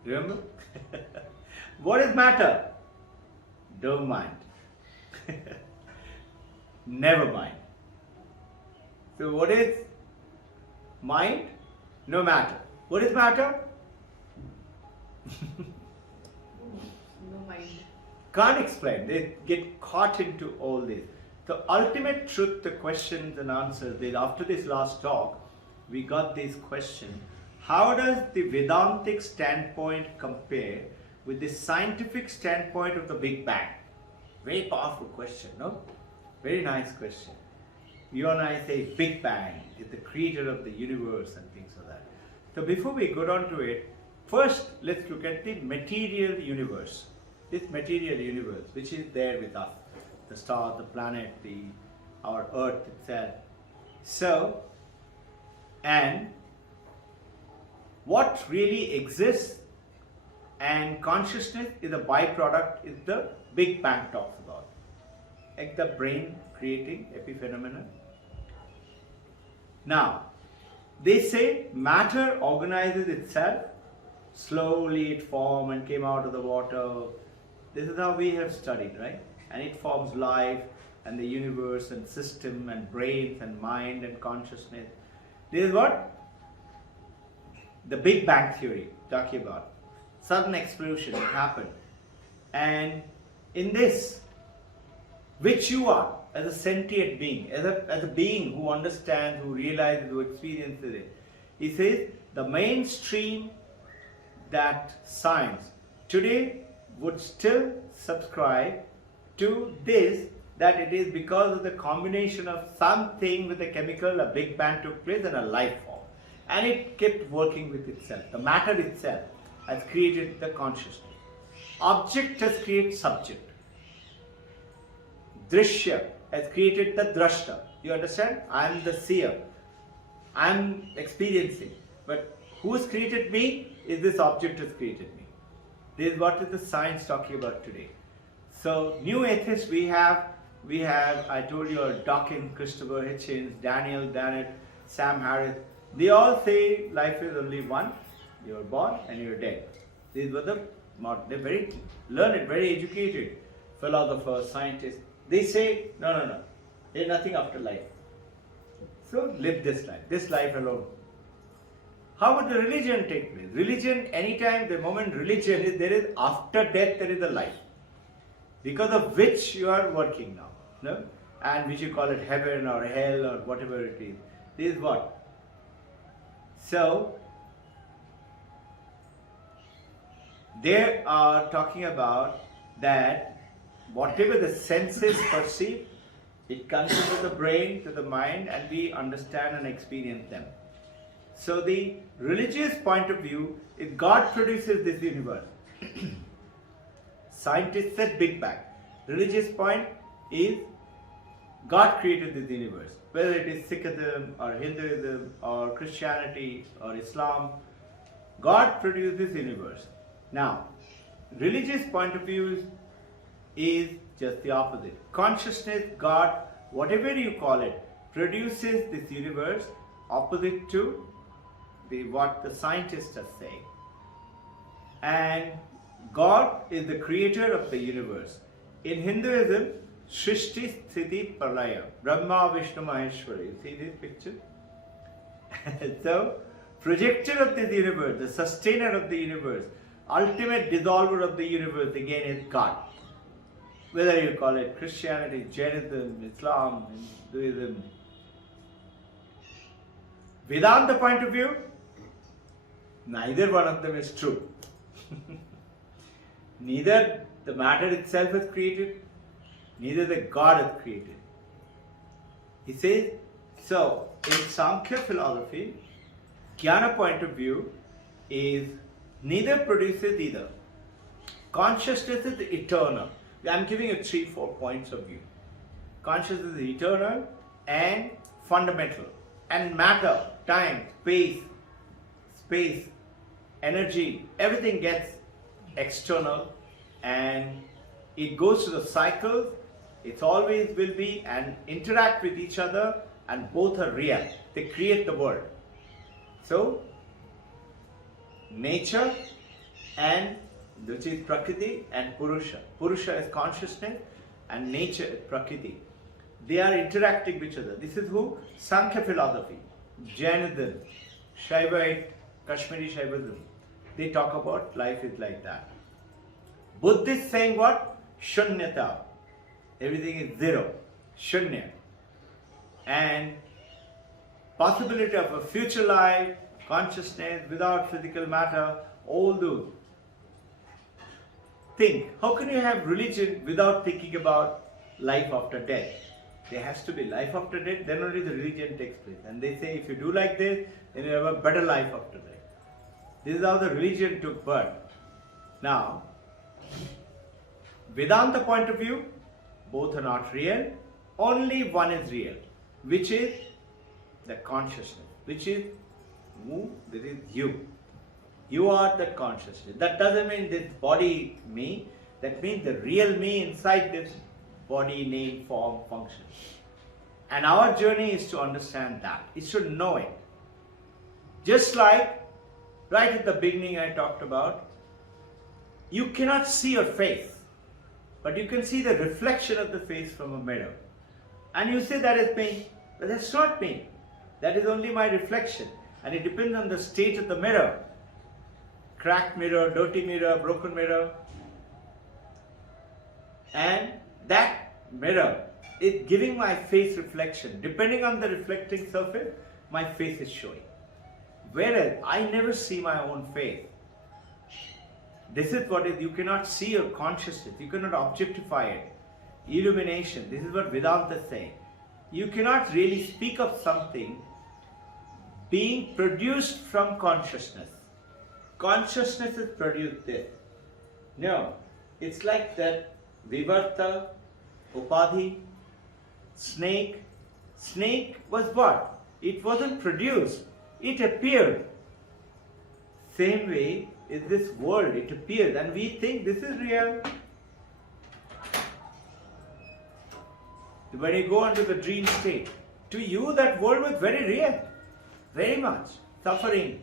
Remember? What is matter? Don't mind. Never mind. So what is mind? No matter. What is matter? No mind. Can't explain. They get caught into all this. The ultimate truth, the questions and answers, after this last talk, we got this question. How does the Vedantic standpoint compare with the scientific standpoint of the Big Bang? Very powerful question, no? Very nice question. You and I say Big Bang is the creator of the universe and things like that. So before we go on to it, first let's look at the material universe. This material universe which is there with us. The star, the planet, our earth itself. So, and what really exists and consciousness is a byproduct, is the Big Bang talks about. Like the brain creating epiphenomena. Now, they say matter organizes itself, slowly it formed and came out of the water. This is how we have studied, right? And it forms life and the universe and system and brains and mind and consciousness. This is what the Big Bang theory talking about. Sudden explosion happened. And in this, which you are as a sentient being, as a being who understands, who realizes, who experiences it, he says the mainstream that science today would still subscribe to this, that it is because of the combination of something with a chemical, a Big Bang took place and a life form. And it kept working with itself. The matter itself has created the consciousness. Object has created subject. Drishya has created the drashta. You understand? I am the seer. I am experiencing. But who has created me? Is this object has created me. This is what is the science talking about today. So, new atheists we have, I told you, Dawkins, Christopher Hitchens, Daniel Dennett, Sam Harris. They all say life is only one. You're born and you're dead. These were they're very learned, very educated philosophers, scientists. They say, no. There's nothing after life. So live this life alone. How would the religion take place? Religion, anytime, the moment religion is, there is after death, there is a life. Because of which you are working now. No? And which you call it heaven or hell or whatever it is. This is what? So, they are talking about that whatever the senses perceive, it comes into the brain, to the mind, and we understand and experience them. So the religious point of view is God produces this universe. Scientists said Big Bang. Religious point is God created this universe. Whether it is Sikhism or Hinduism or Christianity or Islam, God produced this universe. Now, religious point of view is just the opposite. Consciousness, God, whatever you call it, produces this universe opposite to what the scientists are saying. And God is the creator of the universe. In Hinduism, Shrishti Sthiti Pralaya, Brahma Vishnu Maheshwara. You see this picture? So, projector of this universe, the sustainer of the universe, ultimate dissolver of the universe again is God. Whether you call it Christianity, Jainism, Islam, Hinduism. Vedanta point of view, neither one of them is true. Neither the matter itself is created, neither the God is created. He says, so in Sankhya philosophy, Jnana point of view is neither produces either. Consciousness is eternal. I am giving you 3-4 points of view. Consciousness is eternal and fundamental. And matter, time, space, energy, everything gets external and it goes through the cycles. It always will be and interact with each other, and both are real. They create the world. So, nature and which is Prakriti and Purusha. Purusha is consciousness and nature is Prakriti. They are interacting with each other. This is who? Sankhya philosophy, Jainism, Shaivite, Kashmiri Shaivism. They talk about life is like that. Buddhists saying what? Shunyata. Everything is zero. Shunya. And possibility of a future life, consciousness without physical matter, all those. Think, how can you have religion without thinking about life after death? There has to be life after death, then only the religion takes place. And they say if you do like this, then you have a better life after death. This is how the religion took birth. Now, Vedanta point of view, both are not real. Only one is real, which is the consciousness, which is who? This is you. You are that consciousness. That doesn't mean this body me. That means the real me inside this body, name, form, function. And our journey is to understand that. Is to know it. Just like right at the beginning I talked about, you cannot see your face, but you can see the reflection of the face from a mirror. And you say that is me, but that's not me. That is only my reflection. And it depends on the state of the mirror. Cracked mirror, dirty mirror, broken mirror. And that mirror is giving my face reflection. Depending on the reflecting surface, my face is showing. Whereas I never see my own face. This is what is, you cannot see your consciousness, you cannot objectify it. Illumination, this is what Vedanta is saying. You cannot really speak of something being produced from consciousness. Consciousness is produced this. No, it's like that Vivarta, Upadhi, snake. Snake was what? It wasn't produced, it appeared. Same way is this world, it appears and we think this is real. When you go into the dream state, to you that world was very real, very much. Suffering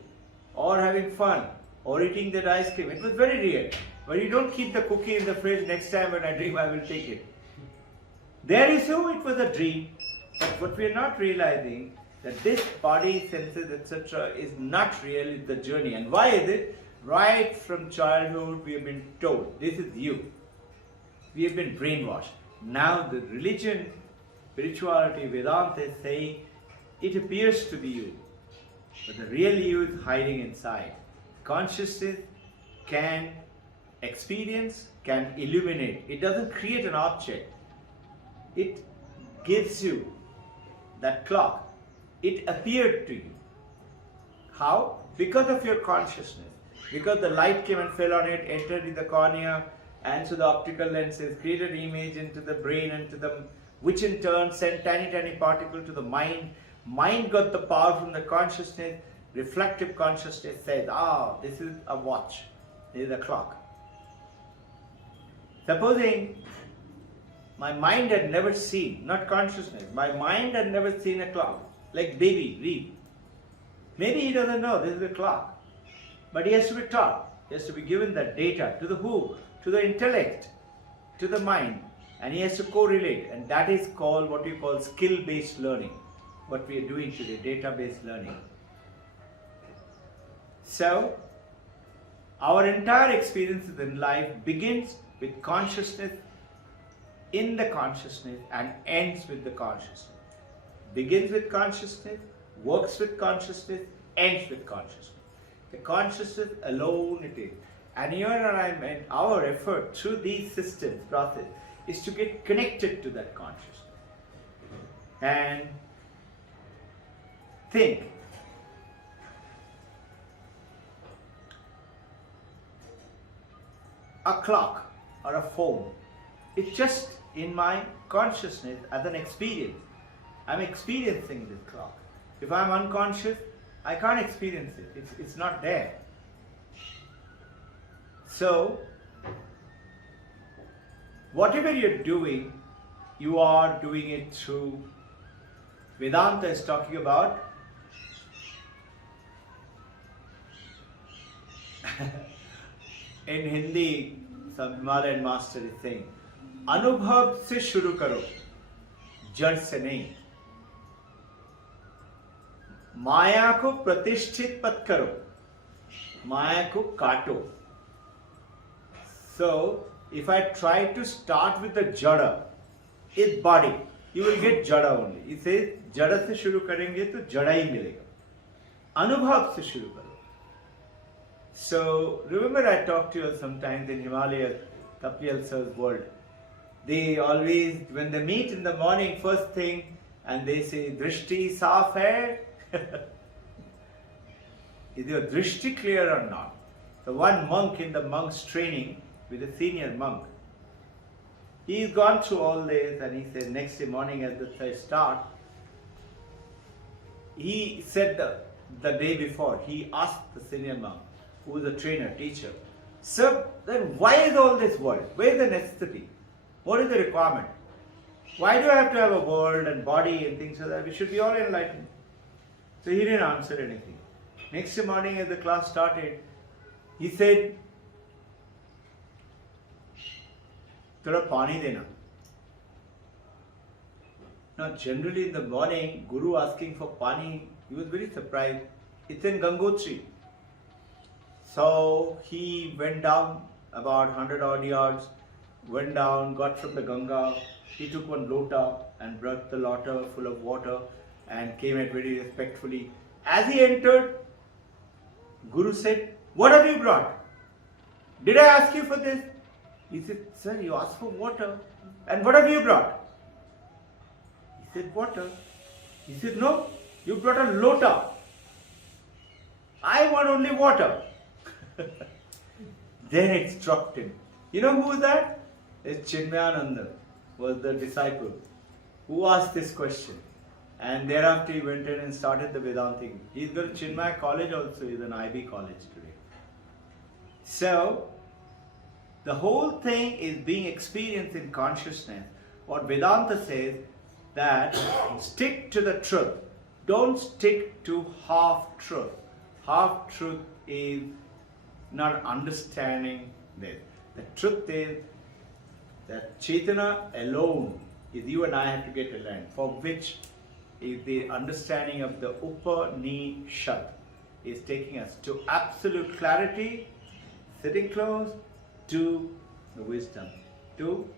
or having fun or eating that ice cream, it was very real. But you don't keep the cookie in the fridge, next time when I dream I will take it. There is who it was a dream, but what we are not realizing that this body, senses, etc. is not real, it's the journey. And why is it? Right from childhood we have been told, this is you. We have been brainwashed. Now the religion, spirituality, Vedanta is saying, it appears to be you. But the real you is hiding inside. Consciousness can experience, can illuminate. It doesn't create an object. It gives you that clock. It appeared to you. How? Because of your consciousness. Because the light came and fell on it, entered in the cornea, and so the optical lenses created image into the brain and to the, which in turn sent tiny particle to the mind. Mind got the power from the consciousness. Reflective consciousness says, this is a watch, this is a clock. Supposing my mind had never seen, not consciousness, my mind had never seen a clock, like baby, read. Maybe he doesn't know this is a clock, but he has to be taught. He has to be given that data to the who? To the intellect, to the mind, and he has to correlate, and that is called what we call skill-based learning, what we are doing today, data-based learning. So, our entire experiences in life begins with consciousness, in the consciousness, and ends with the consciousness. Begins with consciousness, works with consciousness, ends with consciousness. The consciousness alone it is. And here I meant our effort through these systems, process, is to get connected to that consciousness. And think. A clock or a phone, it's just in my consciousness as an experience. I'm experiencing this clock. If I'm unconscious, I can't experience it. It's not there. So, whatever you're doing, you are doing it through, Vedanta is talking about in Hindi, some Himalayan master is saying, Anubhav se shuru karo, jad se nahi. Maya ko pratishthit pat karo, Maya ko kato. So, if I try to start with the jada, its body, you will get jada only. He says, jada se shuru karenge to jada hi milega. Anubhav se shuru karo. So, remember I talked to you sometimes in Himalaya, Kapil Sir's world. They always, when they meet in the morning, first thing, and they say, Drishti saaf hai? Is your drishti clear or not? The one monk in the monk's training with a senior monk, he's gone through all this, and he said next day morning as the start, he said the day before, he asked the senior monk, who was a trainer, teacher, sir, then why is all this world? Where is the necessity? What is the requirement? Why do I have to have a world and body and things like that? We should be all enlightened. So he didn't answer anything. Next morning as the class started, he said, Thoda pani dena. Now generally in the morning, Guru asking for pani, he was very surprised. It's in Gangotri. So he went down about 100 odd yards, went down, got from the Ganga, he took one lota and brought the lota full of water and came out very respectfully. As he entered, Guru said, what have you brought? Did I ask you for this? He said, sir, you asked for water. And what have you brought? He said, water. He said, no, you brought a lota. I want only water. Then it struck him. You know who was that? It's Chinmayananda, was the disciple who asked this question. And thereafter he went in and started the Vedantic. He's got Chinmaya College also, he's an IB college today. So, the whole thing is being experienced in consciousness. What Vedanta says, that stick to the truth. Don't stick to half-truth. Half-truth is not understanding this. The truth is that Chaitanya alone is you and I have to get aligned, for which is the understanding of the Upanishad is taking us to absolute clarity, sitting close, to the wisdom, to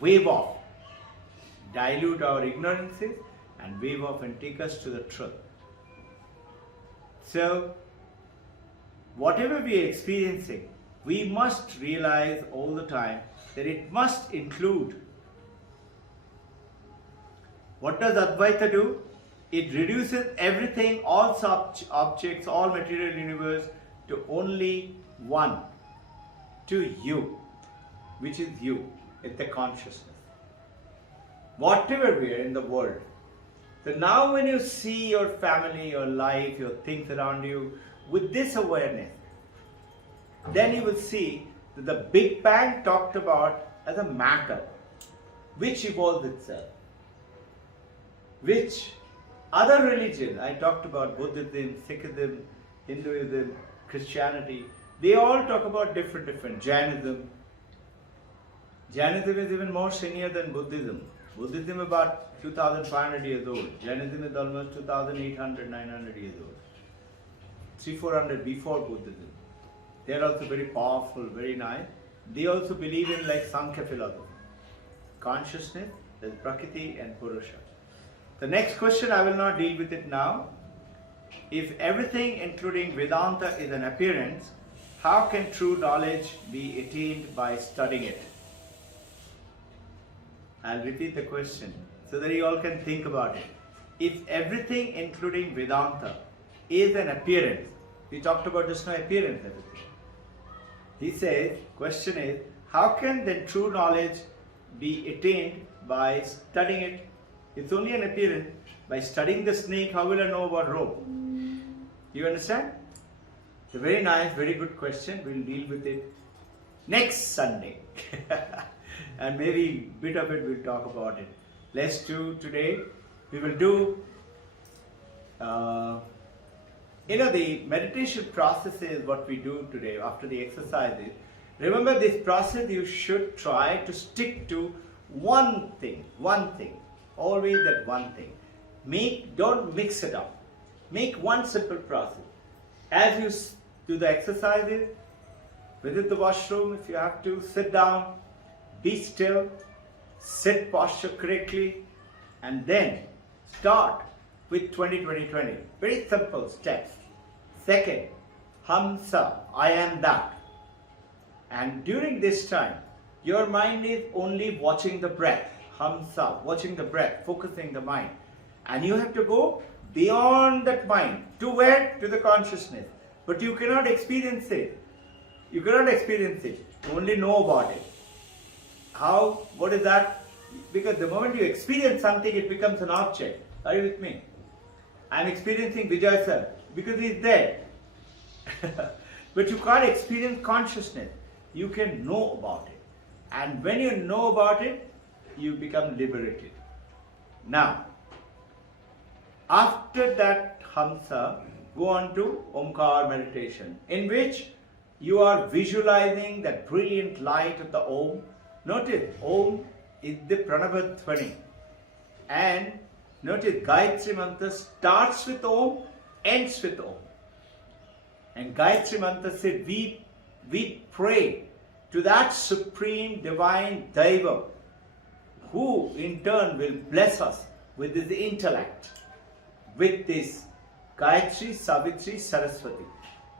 wave off, dilute our ignorances and wave off and take us to the truth. So, whatever we are experiencing, we must realize all the time that it must include. What does Advaita do? It reduces everything, all objects, all material universe to only one, to you. which is you. It's the consciousness. Whatever we are in the world. So now when you see your family, your life, your things around you with this awareness, then you will see that the Big Bang talked about as a matter which evolves itself. Which other religion, I talked about Buddhism, Sikhism, Hinduism, Christianity, they all talk about different. Jainism. Jainism is even more senior than Buddhism. Buddhism about 2,500 years old. Jainism is almost 2,800, 900 years old. 300-400 before Buddhism. They are also very powerful, very nice. They also believe in like Sankhya philosophy. Consciousness, there's Prakriti and Purusha. The next question, I will not deal with it now. If everything including Vedanta is an appearance, how can true knowledge be attained by studying it? I'll repeat the question so that you all can think about it. If everything including Vedanta is an appearance, we talked about just now appearance, everything. He says, question is, how can then true knowledge be attained by studying it? It's only an appearance. By studying the snake, how will I know about rope? You understand? It's a very nice, very good question. We'll deal with it next Sunday. And maybe a bit of it we'll talk about it. Let's do today. We will do, the meditation process is what we do today after the exercises. Remember this process, you should try to stick to one thing. Always that one thing. Don't mix it up. Make one simple process. As you do the exercises, visit the washroom if you have to, sit down, be still, sit posture correctly, and then start with 20-20-20. Very simple steps. Second, Hamsa, I am that. And during this time, your mind is only watching the breath. Hamsa, watching the breath, focusing the mind. And you have to go beyond that mind. To where? To the consciousness. But you cannot experience it. You cannot experience it. You only know about it. How? What is that? Because the moment you experience something, it becomes an object. Are you with me? I am experiencing Vijay sir because he is there. But you can't experience consciousness. You can know about it. And when you know about it, you become liberated. Now, after that Hamsa, go on to Omkar meditation, in which you are visualizing that brilliant light of the Om. Notice, Om is the Pranava Dhvani. And notice, Gayatri Mantra starts with Om, ends with Om. And Gayatri Mantra said, we pray to that supreme divine Daiva, who in turn will bless us with his intellect, with this Gayatri, Savitri, Saraswati.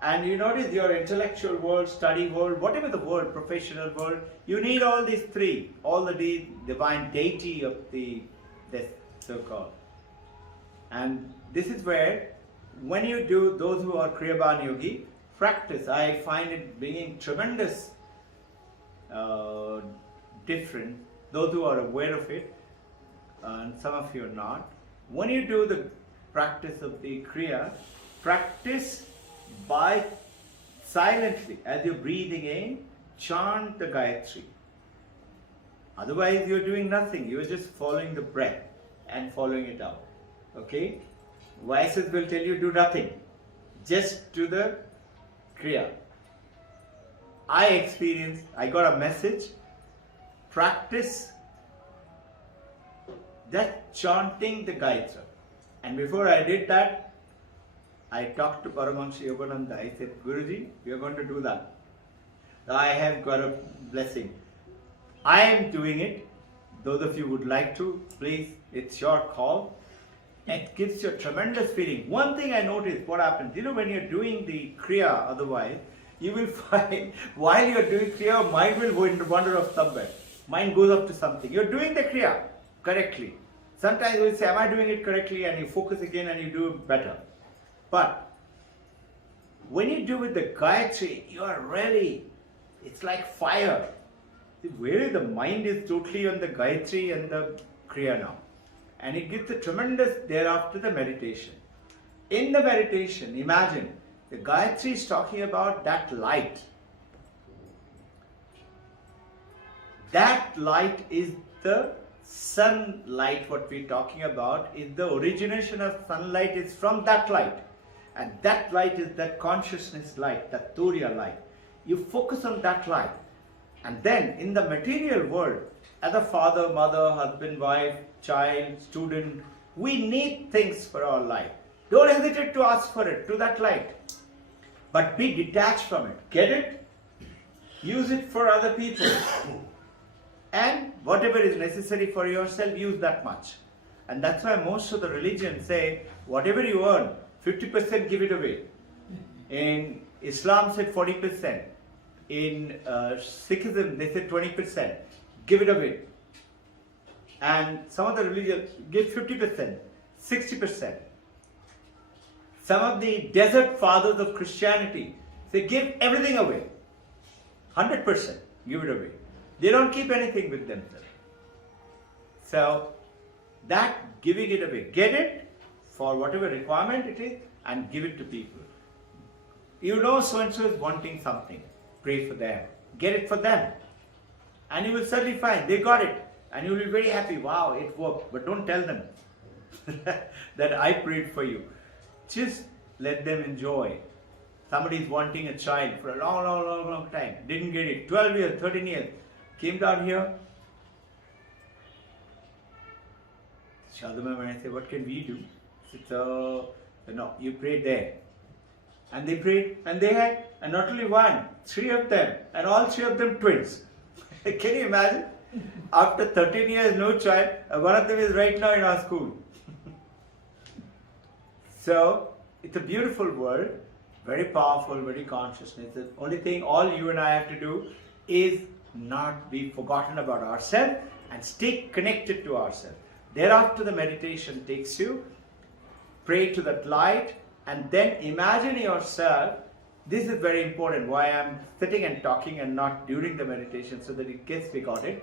And you notice your intellectual world, study world, whatever the world, professional world, you need all these three, all the divine deity of the so-called. And this is where, when you do, those who are Kriyaban Yogi, practice, I find it being tremendous different. Those who are aware of it, and some of you are not. When you do the practice of the Kriya, practice by silently, as you're breathing in, chant the Gayatri. Otherwise, you're doing nothing. You're just following the breath and following it out. Okay? Vices will tell you do nothing. Just do the Kriya. I got a message. Practice that chanting the Gayatri. And before I did that, I talked to Paramahansa Yogananda. I said, Guruji, we are going to do that. I have got a blessing. I am doing it. Those of you would like to, please, it's your call. It gives you a tremendous feeling. One thing I noticed, what happens, when you're doing the Kriya otherwise, you will find, while you're doing Kriya, mind will wander off somewhere. Mind goes up to something. You're doing the Kriya correctly. Sometimes you will say, am I doing it correctly? And you focus again and you do it better. But when you do with the Gayatri, you are really, it's like fire. Really, the mind is totally on the Gayatri and the Kriya now. And it gives a tremendous thereafter the meditation. In the meditation, imagine the Gayatri is talking about that light. That light is the sunlight. What we're talking about is the origination of sunlight is from that light. And that light is that consciousness light, that Turiya light. You focus on that light. And then in the material world, as a father, mother, husband, wife, child, student, we need things for our life. Don't hesitate to ask for it, to that light. But be detached from it. Get it? Use it for other people. And whatever is necessary for yourself, use that much. And that's why most of the religions say, whatever you earn, 50% give it away. In Islam said 40%. In Sikhism they said 20%. Give it away. And some of the religions give 50%, 60%. Some of the desert fathers of Christianity say give everything away. 100% give it away. They don't keep anything with themselves. So that giving it away, get it for whatever requirement it is and give it to people. You know so-and-so is wanting something. Pray for them. Get it for them. And you will certainly find they got it. And you will be very happy. Wow, it worked. But don't tell them that I prayed for you. Just let them enjoy. Somebody is wanting a child for a long time. Didn't get it. 12 years, 13 years. Came down here. Shaduma, when I say, what can we do? She said, no, you pray there. And they prayed and they had, and not only one, 3 of them, and all 3 of them twins. Can you imagine? After 13 years, no child, one of them is right now in our school. So, it's a beautiful world, very powerful, very consciousness. The only thing all you and I have to do is not be forgotten about ourselves and stay connected to ourselves. Thereafter, the meditation takes you, pray to that light, and then imagine yourself. This is very important, why I'm sitting and talking and not during the meditation, so that it gets recorded.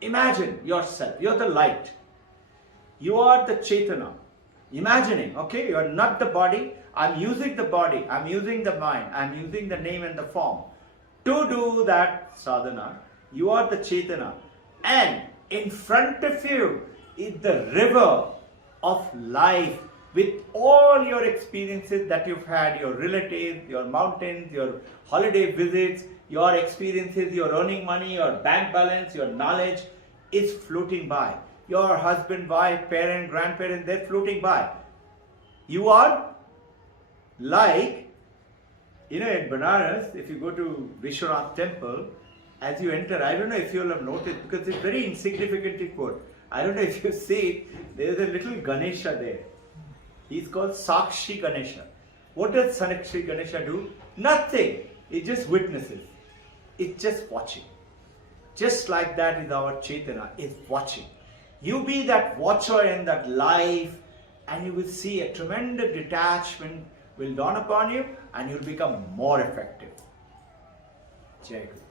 Imagine yourself, you're the light. You are the Chaitana. Imagining, okay, you are not the body. I'm using the body, I'm using the mind, I'm using the name and the form. To do that sadhana, you are the Chaitana. And in front of you is the river of life, with all your experiences that you've had, your relatives, your mountains, your holiday visits, your experiences, your earning money, your bank balance, your knowledge is floating by. Your husband, wife, parent, grandparent, they're floating by. You are like, in Banaras, if you go to Vishwanath temple, as you enter, I don't know if you'll have noticed, because it's very insignificantly put. I don't know if you see it, there's a little Ganesha there. He's called Sakshi Ganesha. What does Sakshi Ganesha do? Nothing. It just witnesses. It's just watching. Just like that is our Chaitana, is watching. You be that watcher in that life, and you will see a tremendous detachment will dawn upon you, and you'll become more effective. Jai Guru.